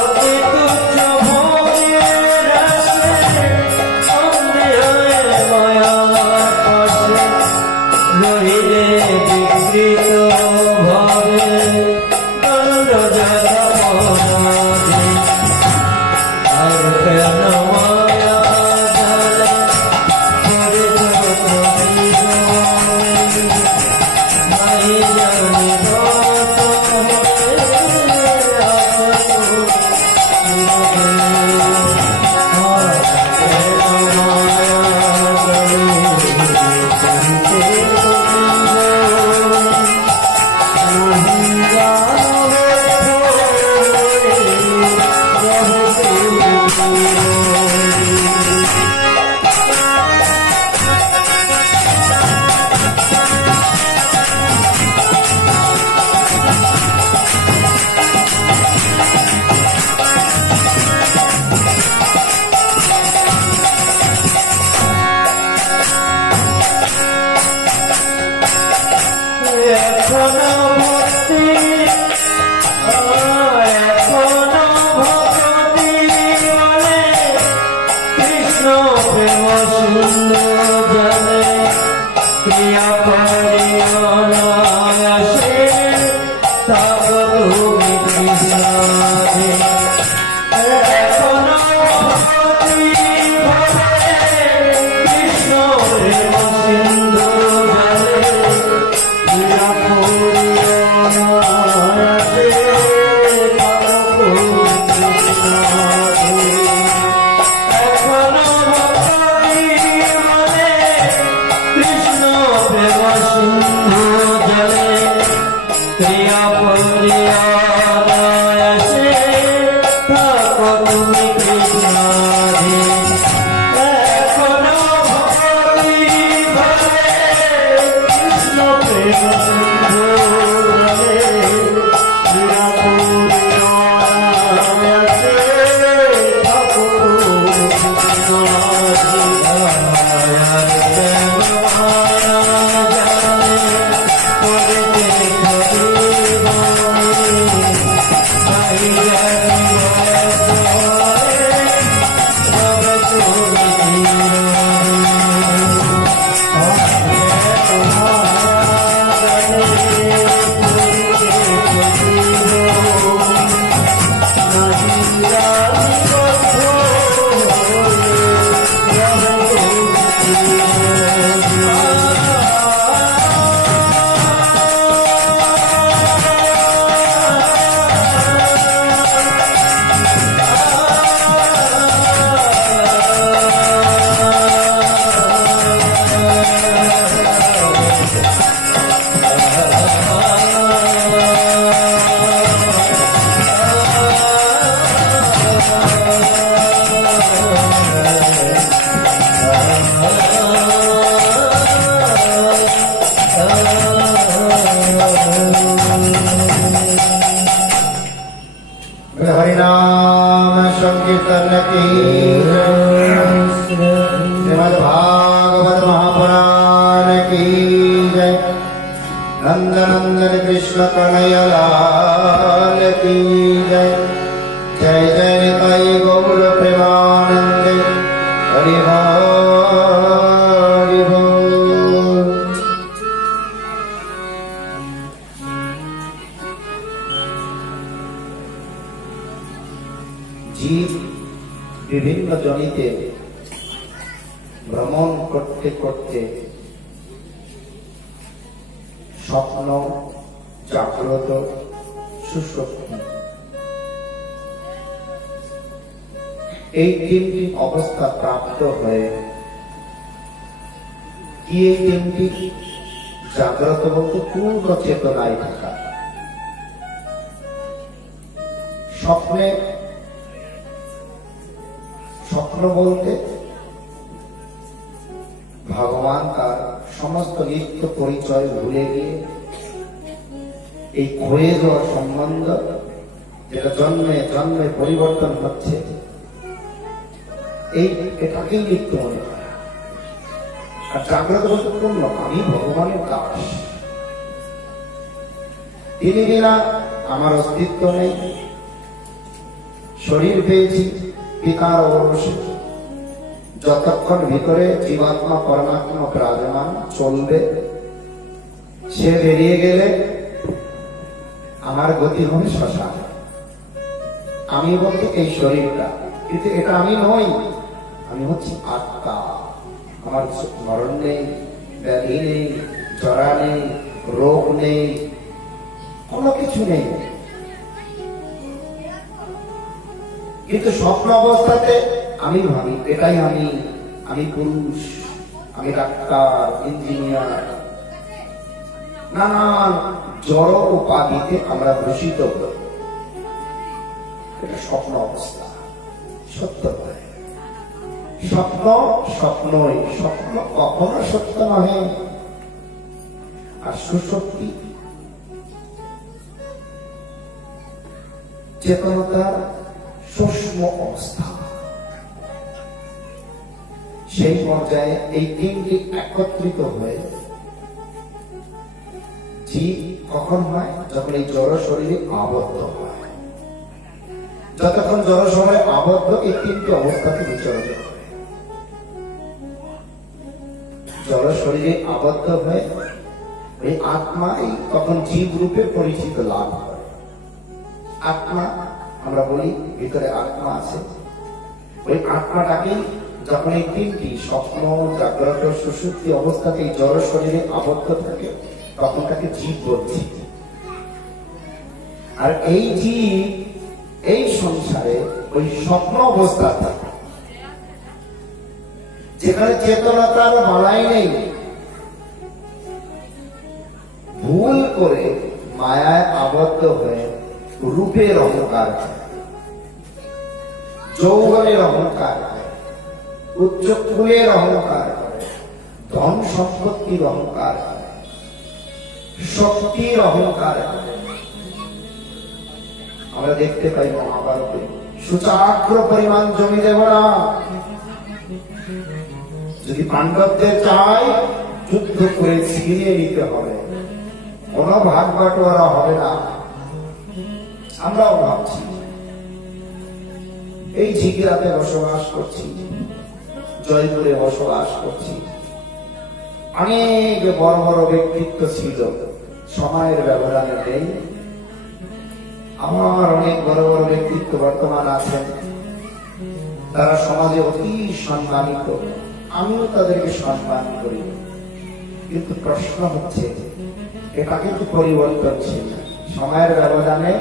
অতি তুচ্ছ ভাবের রাশি বন্দী হয়ে মায়া ফাঁসে, রহিলে বিকৃত ভাবে দণ্ড যথাপরাধে। আর কেন মায়া জালে পরিত্যাগ জীবনে, নাহি জানিব এখনো ভক্তি, এখনো ভক্তি বলে কৃষ্ণ প্রেম সুন্দর জানে, ক্রিয়া করিও অনায়াসে তব তুমি কৃষ্ণাধীন। এখনো ভক্তি বলে কৃষ্ণ প্রেম সুন্দর জানে, ক্রিয়া করিও অনায়াসে তব তুমি কৃষ্ণাধীন। এখনো ভক্তি বলে কৃষ্ণ প্রেম সিন্ধু জলে, ক্রিয়া করিয়া অনায়াসে থাকো তুমি কৃষ্ণাধীন। এখনো ভক্তি বলে কৃষ্ণ প্রেম সিন্ধু জলে, ক্রিয়া করিয়া অনায়াসে থাকো তুমি কৃষ্ণাধীন। আর কেন মায়া জালে পরিত্যাগ জীবনে, নাহি জানিব হয়ে রবে তুমি চিরদিন। আর কেন মায়া জালে हरिनाम संकीर्तन की श्रीमद् भागवत महापुराण की जय। नंदनंदन कृष्ण कन्हैयालाल की जय। जय जय निताई गौर प्रेमानंद हरि हरि बोल। জীব বিভিন্ন জনিতে ভ্রমণ করতে করতে স্বপ্ন, জাগ্রত, সুষুপ্তি এই তিনটি অবস্থা প্রাপ্ত হয়ে কি এই তিনটি জাগ্রত বলতে পূর্ণ চেতনায় থাকা, স্বপ্নে স্বপ্ন বলতে ভগবান তার সমস্ত নিত্য পরিচয় ভুলে গিয়ে এই ক্ষয়ে যাওয়া সম্বন্ধ যেটা জন্মে জন্মে পরিবর্তন হচ্ছে এটাকেই মৃত্যু মনে হয়। আর জাগ্রত বলতে পূর্ণ আমি ভগবানের দাস, তিনি বিনা আমার অস্তিত্ব নেই, শরীর পেয়েছি পিতার ঔরসে, যতক্ষণ ভিতরে জীবাত্মা পরমাত্মা বিরাজমান চলবে, সে বেরিয়ে গেলে আমার গতি হবে শ্মশান। আমি বলতে এই শরীরটা, কিন্তু এটা আমি নই, আমি হচ্ছি আত্মা। আমার মরণ নেই, ব্যাধি নেই, জরা নেই, রোগ নেই, কোনো কিছু নেই। কিন্তু স্বপ্ন অবস্থাতে আমি ভাবি এটাই আমি, আমি পুরুষ, আমি ডাক্তার, ইঞ্জিনিয়ার, নানান জড় উপাধিতে আমরা ভূষিত করি। এটা স্বপ্ন অবস্থা, সত্য নয়। স্বপ্ন স্বপ্নই, স্বপ্ন কখনো সত্য নহে। আর সুষুপ্তি চেতনতার সূক্ষ্ম অবস্থা, সেই পর্যায়ে এই তিনটি একত্রিত হয়ে জীব কখন হয়? যখন এই জড় শরীরে আবদ্ধ হয়। যতক্ষণ জড় শরীরে আবদ্ধ এই তিনটি অবস্থাকে বিচরণ করে। জড় শরীরে আবদ্ধ হয়ে ওই আত্মাই তখন জীব রূপে পরিচিত লাভ করে। আত্মা আমরা বলি ভিতরে আত্মা আছে, ওই আত্মাটাকে যখন এই তিনটি স্বপ্ন, জাগ্রত, সুষুপ্তি অবস্থাতে এই জড় শরীরে আবদ্ধ থাকে তখন তাকে জীব বলছি। আর এই জীব এই সংসারে ওই স্বপ্ন অবস্থা থাকে, যেখানে চেতনতার মালাই নেই, ভুল করে মায়ায় আবদ্ধ হয়ে রূপের অহংকার, যৌবনের অহংকার, উচ্চ কুলের অহংকার, ধন সম্পত্তির অহংকার, শক্তির অহংকার। আমরা দেখতে পাই মহাভারতে সুচাগ্র পরিমাণ জমি দেব না, যদি পাণ্ডবদের চাই যুদ্ধ করে ছিনিয়ে নিতে হবে, কোন ভাগ বাটোয়ারা হবে না। আমরাও ভাবছি এই ঝিগিরাতে বসবাস করছি, জয়পুরে বসবাস করছি, অনেক বড় বড় ব্যক্তিত্ব ছিল, সময়ের ব্যবধানে নেই। আমার অনেক বড় বড় ব্যক্তিত্ব বর্তমান আছেন, তারা সমাজে অতি সম্মানিত, আমিও তাদেরকে সম্মান করি। কিন্তু প্রশ্ন হচ্ছে এটা কিন্তু পরিবর্তনশীল, সময়ের ব্যবধানে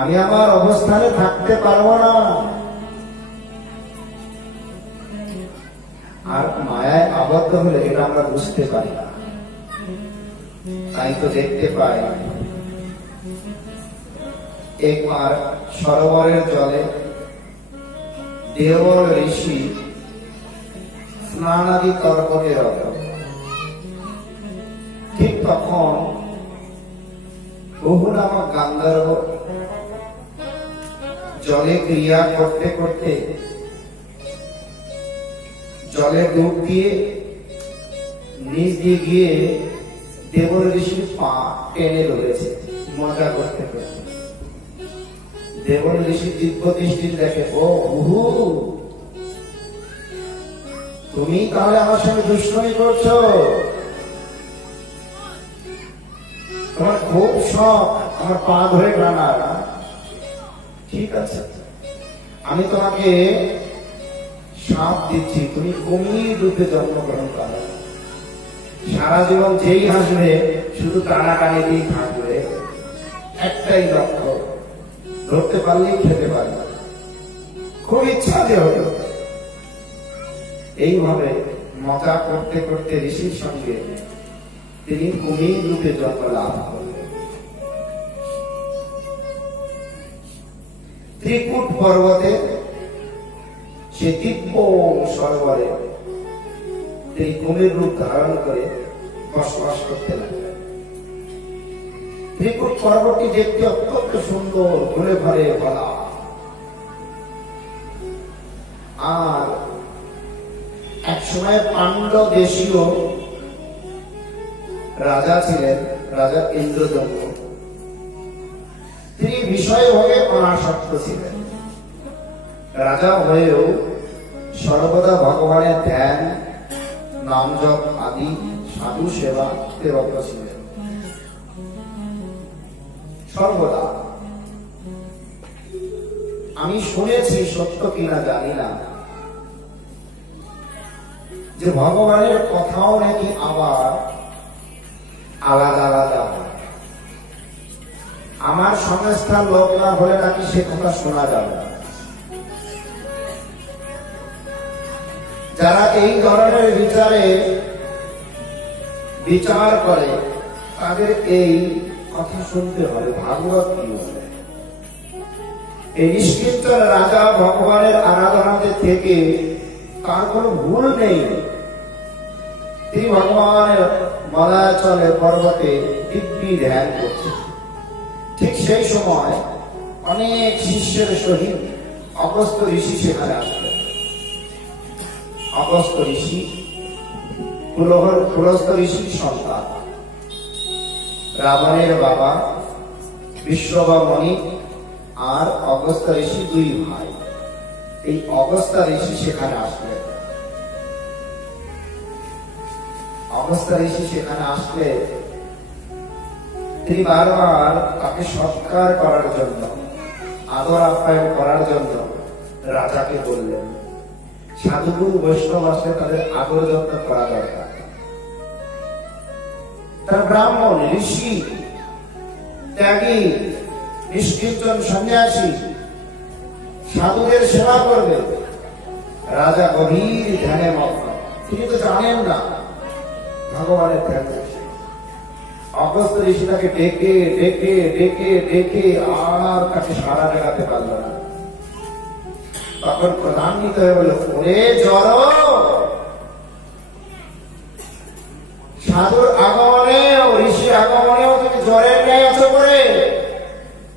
আমি আমার অবস্থানে থাকতে পারবো না। আর মায়ায় আবদ্ধ হলে এটা আমরা বুঝতে পারি না। তাই তো দেখতে পাই একবার সরোবরের জলে দেওল ঋষি স্নানাদি তর্পণে রত। ঠিক তখন বহু নামক গান্ধর্ব জলে ক্রিয়া করতে করতে জলে ডুব দিয়ে নিচ দিয়ে গিয়ে দেবল ঋষির পা টেনে ধরেছে মজা করতে করতে। দেবল ঋষি দিব্য দৃষ্টি দেখে, ও বহু, তুমি তাহলে আমার সঙ্গে দুষ্টমি করছো, তোমার খুব শখ আমার পা ধরে টানার। ঠিক আছে, আমি তোমাকে সাপ দিচ্ছি, তুমি কুমির রূপে জন্মগ্রহণ করো। সারা জীবন যেই হাসবে শুধু টানাটানি দিয়ে থাকবে, একটাই লক্ষ্য, ধরতে পারলেই খেতে পারবে। খুব ইচ্ছা যে হতো। এইভাবে মজা করতে করতে ঋষির সঙ্গে তিনি কুমির রূপে জন্ম লাভ করলেন। ত্রিকুট পর্বতে সে দিব্য সরোবরে তিনি কুমির রূপ ধারণ করে বসবাস করতে লাগলেন। ত্রিকুট পর্বতটি দেখতে অত্যন্ত সুন্দর, ঘুরে ঘরে ভরা। আর একসময় পাণ্ডব দেশীয় রাজা ছিলেন, রাজা ইন্দ্রদম্ভ। তিনি বিষয় ভোগে অনাসক্ত ছিলেন। রাজা হয়েও সর্বদা ভগবানের ধ্যান, নাম জপ আদি সাধু সেবা রত ছিলেন সর্বদা। আমি শুনেছি, সত্য কিনা জানি না, যে ভগবানের কথাও নাকি আবার আলাদা আলাদা হয়। আমার সংস্থার লোক না হলে নাকি সে কথা শোনা যাবে না। যারা এই ধরনের বিচারে বিচার করে তাদের এই কথা শুনতে হবে। ভাগবত কি বলে? এই নিষ্কিঞ্চন রাজা ভগবানের আরাধনাতে থেকে তার কোন ভুল নেই। তিনি ভগবানের মলাচলে পর্বতে দিব্যি ধ্যান করছেন। ঠিক সেই সময় অনেক শিষ্যের সহিত অগস্ত্য ঋষি সেখানে আসলেন। অগস্ত্য ঋষি পুলস্ত্য ঋষির সন্তান, রাবণের বাবা বিশ্ববামণি আর অগস্ত্য ঋষি দুই ভাই। এই অগস্ত্য ঋষি সেখানে আসলেন। অগস্ত্য ঋষি সেখানে আসলে তিনি বারবার তাকে সৎকার করার জন্য, আদর আপ্যায়ন করার জন্য রাজাকে বললেন, সাধুগুরু বৈষ্ণব আসলে তাদের আদর যত্ন করা দরকার। তার ব্রাহ্মণ, ঋষি, ত্যাগী, নিষ্কিঞ্চন সন্ন্যাসী সাধুদের সেবা করবে। রাজা গভীর ধ্যানে মগ্ন। তিনি তো জানেন না ভগবানের ধ্যান। অগস্ত্য ঋষি তাকে ডেকে ডেকে ডেকে ডেকে আর তাকে সারা জাগাতে পারল না। তখন প্রধান্বিত হয়ে বলল, ওরে জড়, সাধুর আগমনে, ঋষির আগমনেও তুমি জ্বরের ন্যায় আছো করে,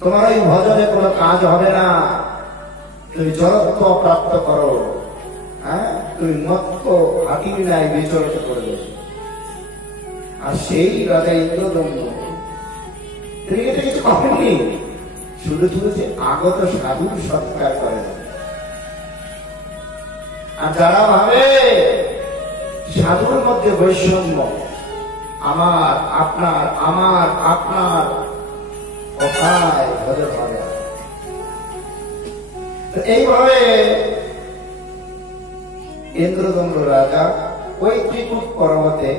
তোমার ওই ভজনে কোনো কাজ হবে না। তুমি জড়ত্ব প্রাপ্ত করো, হ্যাঁ, তুমি মত্ত হাতির ন্যায় বিচলিত করবে। আর সেই রাজা ইন্দ্রদম্ভ তিনি এটা কিছু করেননি, শুধু শুধু যে আগত সাধুর সৎকার করে। আর যারা ভাবে সাধুর মধ্যে বৈষম্য, আমার আপনার, আমার আপনার, কোথায় ভজন হবে? এইভাবে ইন্দ্রদম্ভ রাজা ওই ত্রিকুট পর্বতে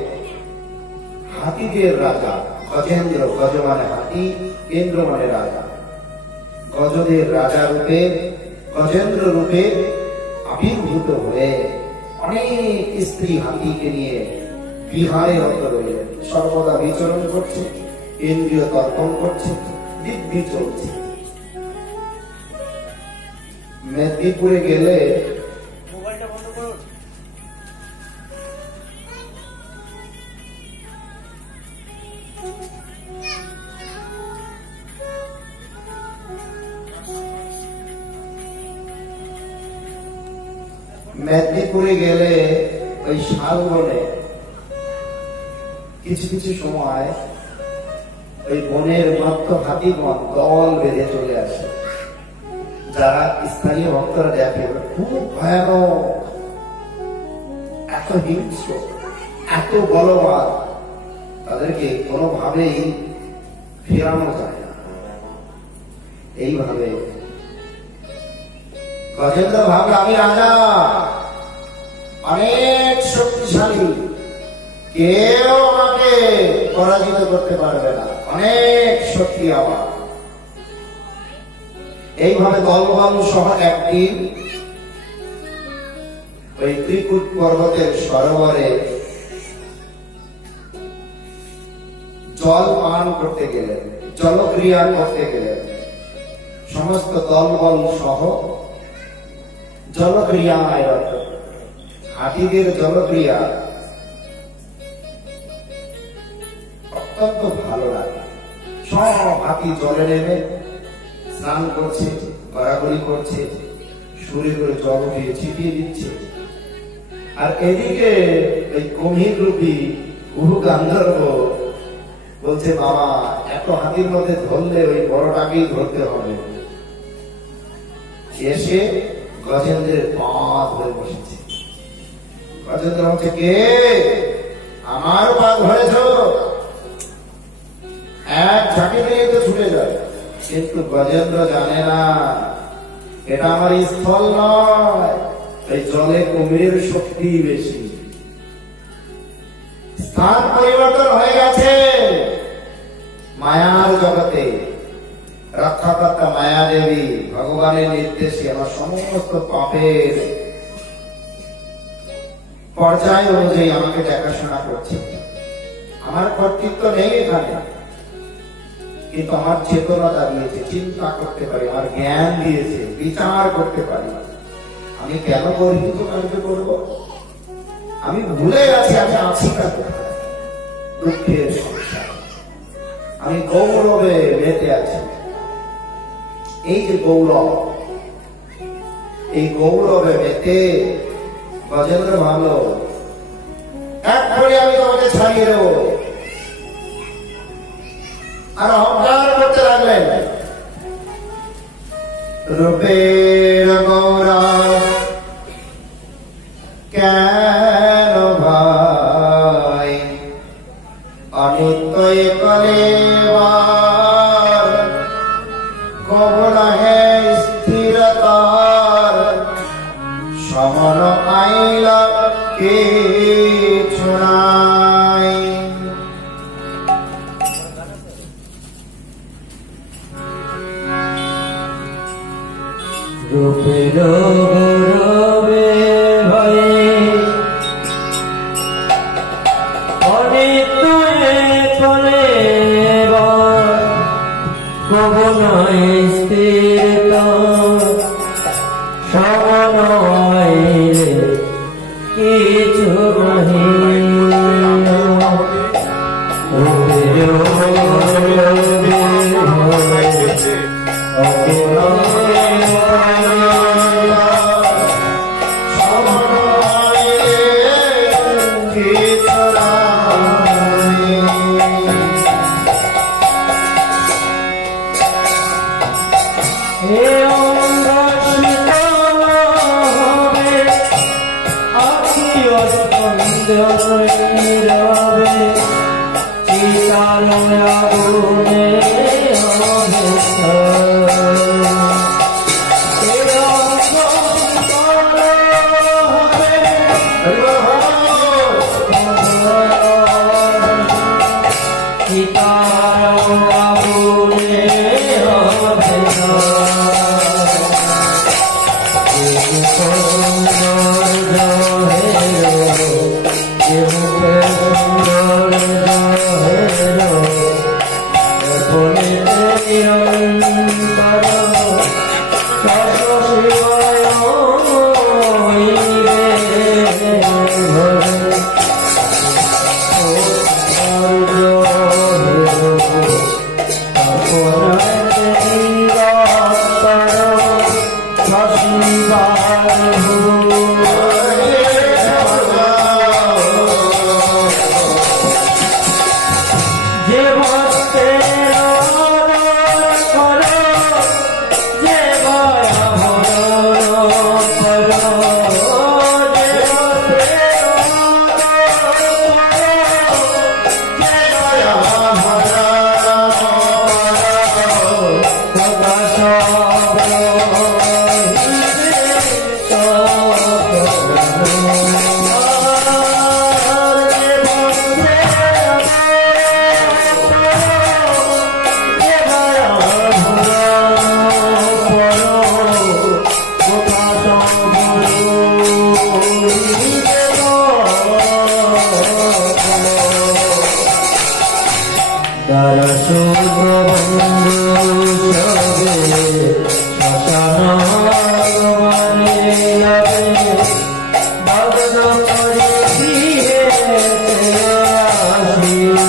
হাতিদের রাজা গজেন্দ্র, গজ মানে হাতি, ইন্দ্র মানে রাজা, গজদের রাজা রূপে, গজেন্দ্র রূপে আবির্ভূত হয়ে অনেক স্ত্রী হাতিকে নিয়ে বিহারে রত রইলেন, সর্বদা বিচরণ করছে, ইন্দ্রিয় তর্পণ করছে, দিব্যি চলছে। মেদিনীপুরে গেলে ওই শালবনে কিছু কিছু সময় ওই বনের মধ্য হাতিগণ দল বেঁধে চলে আসে। যারা স্থানীয় ভক্তরা দেখে খুব ভয়ানক, এত হিংস্র, এত বলবান, তাদেরকে কোনোভাবেই ফেরানো যায় না। এইভাবে গজেন্দ্র ভাবল, আমি রাজা, অনেক শক্তিশালী, কেউ আমাকে পরাজিত করতে পারবে না, অনেক শক্তি আমার। এইভাবে দলবল সহ একদিন ওই ত্রিকুট পর্বতের সরোবরে জল পান করতে গেলেন, জলক্রিয়া করতে গেলেন। সমস্ত দলবল সহ জলক্রিয়ায় রত। হাতিদের জলক্রিয়া অত্যন্ত ভালো লাগে। সব হাতি জলে নেমে স্নান করছে, গড়াগড়ি করছে, শরীরে জল উঠিয়ে ছিটিয়ে দিচ্ছে। আর এদিকে ওই কুমির রূপী গুহু গান্ধর্ব বলছে, বাবা এত হাতির মধ্যে ধরলে ওই বড়টাকেই ধরতে হবে। এসে গজেন্দ্রের পা ধরে বসেছে। গজেন্দ্র হচ্ছে, কে আমার পা ধরেছ? এক ঝাঁকি নিয়ে তো ছুটে যায়। কিন্তু গজেন্দ্র জানে না এটা আমার স্থল নয়, এই জলে কুমিরের শক্তি বেশি। স্থান পরিবর্তন হয়ে গেছে মায়ার জগতে। রক্ষাকর্তা মায়া দেবী ভগবানের নির্দেশে আমার সমস্ত পাপের পর্যায় অনুযায়ী আমাকে দেখাশোনা করছে। আমার কর্তৃত্ব নেই এখানে, কিন্তু আমার চেতনা দাঁড়িয়েছে, চিন্তা করতে পারি, আমার জ্ঞান দিয়েছে, বিচার করতে পারি। আমি কেন গর্বিত কার্য করব? আমি ভুলে গেছি আমি আছি কাকে, দুঃখের সংসার। আমি গৌরবে মেতে আছি। এই যে গৌরব, এই গৌরবে মেতে গজেন্দ্র ভালো, এক করে আমি তোমাকে ছাড়িয়ে দেব। আর অহংকার করতে লাগলেন। রূপের গৌরব কেন ভাই অনিত্য কলেবার, কবল হে স্থিরতার সমন আইলা কিছু নাই। রূপের গৌরবে ভয়ে অনিত্য কলেবার, কবল স্থির সমন আইলে কিছু নাহি। রূপের গৌরবে Oh যে ভক্তের করো, যে দয়া ভরণ করো, যে ভক্তের যে দয়া ভরণ করো, প্রকাশ তারা শুভ বন্ধু সবে শ্মশান মানে যাবে ভগ্ন করে দিয়ে আসিবে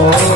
Oh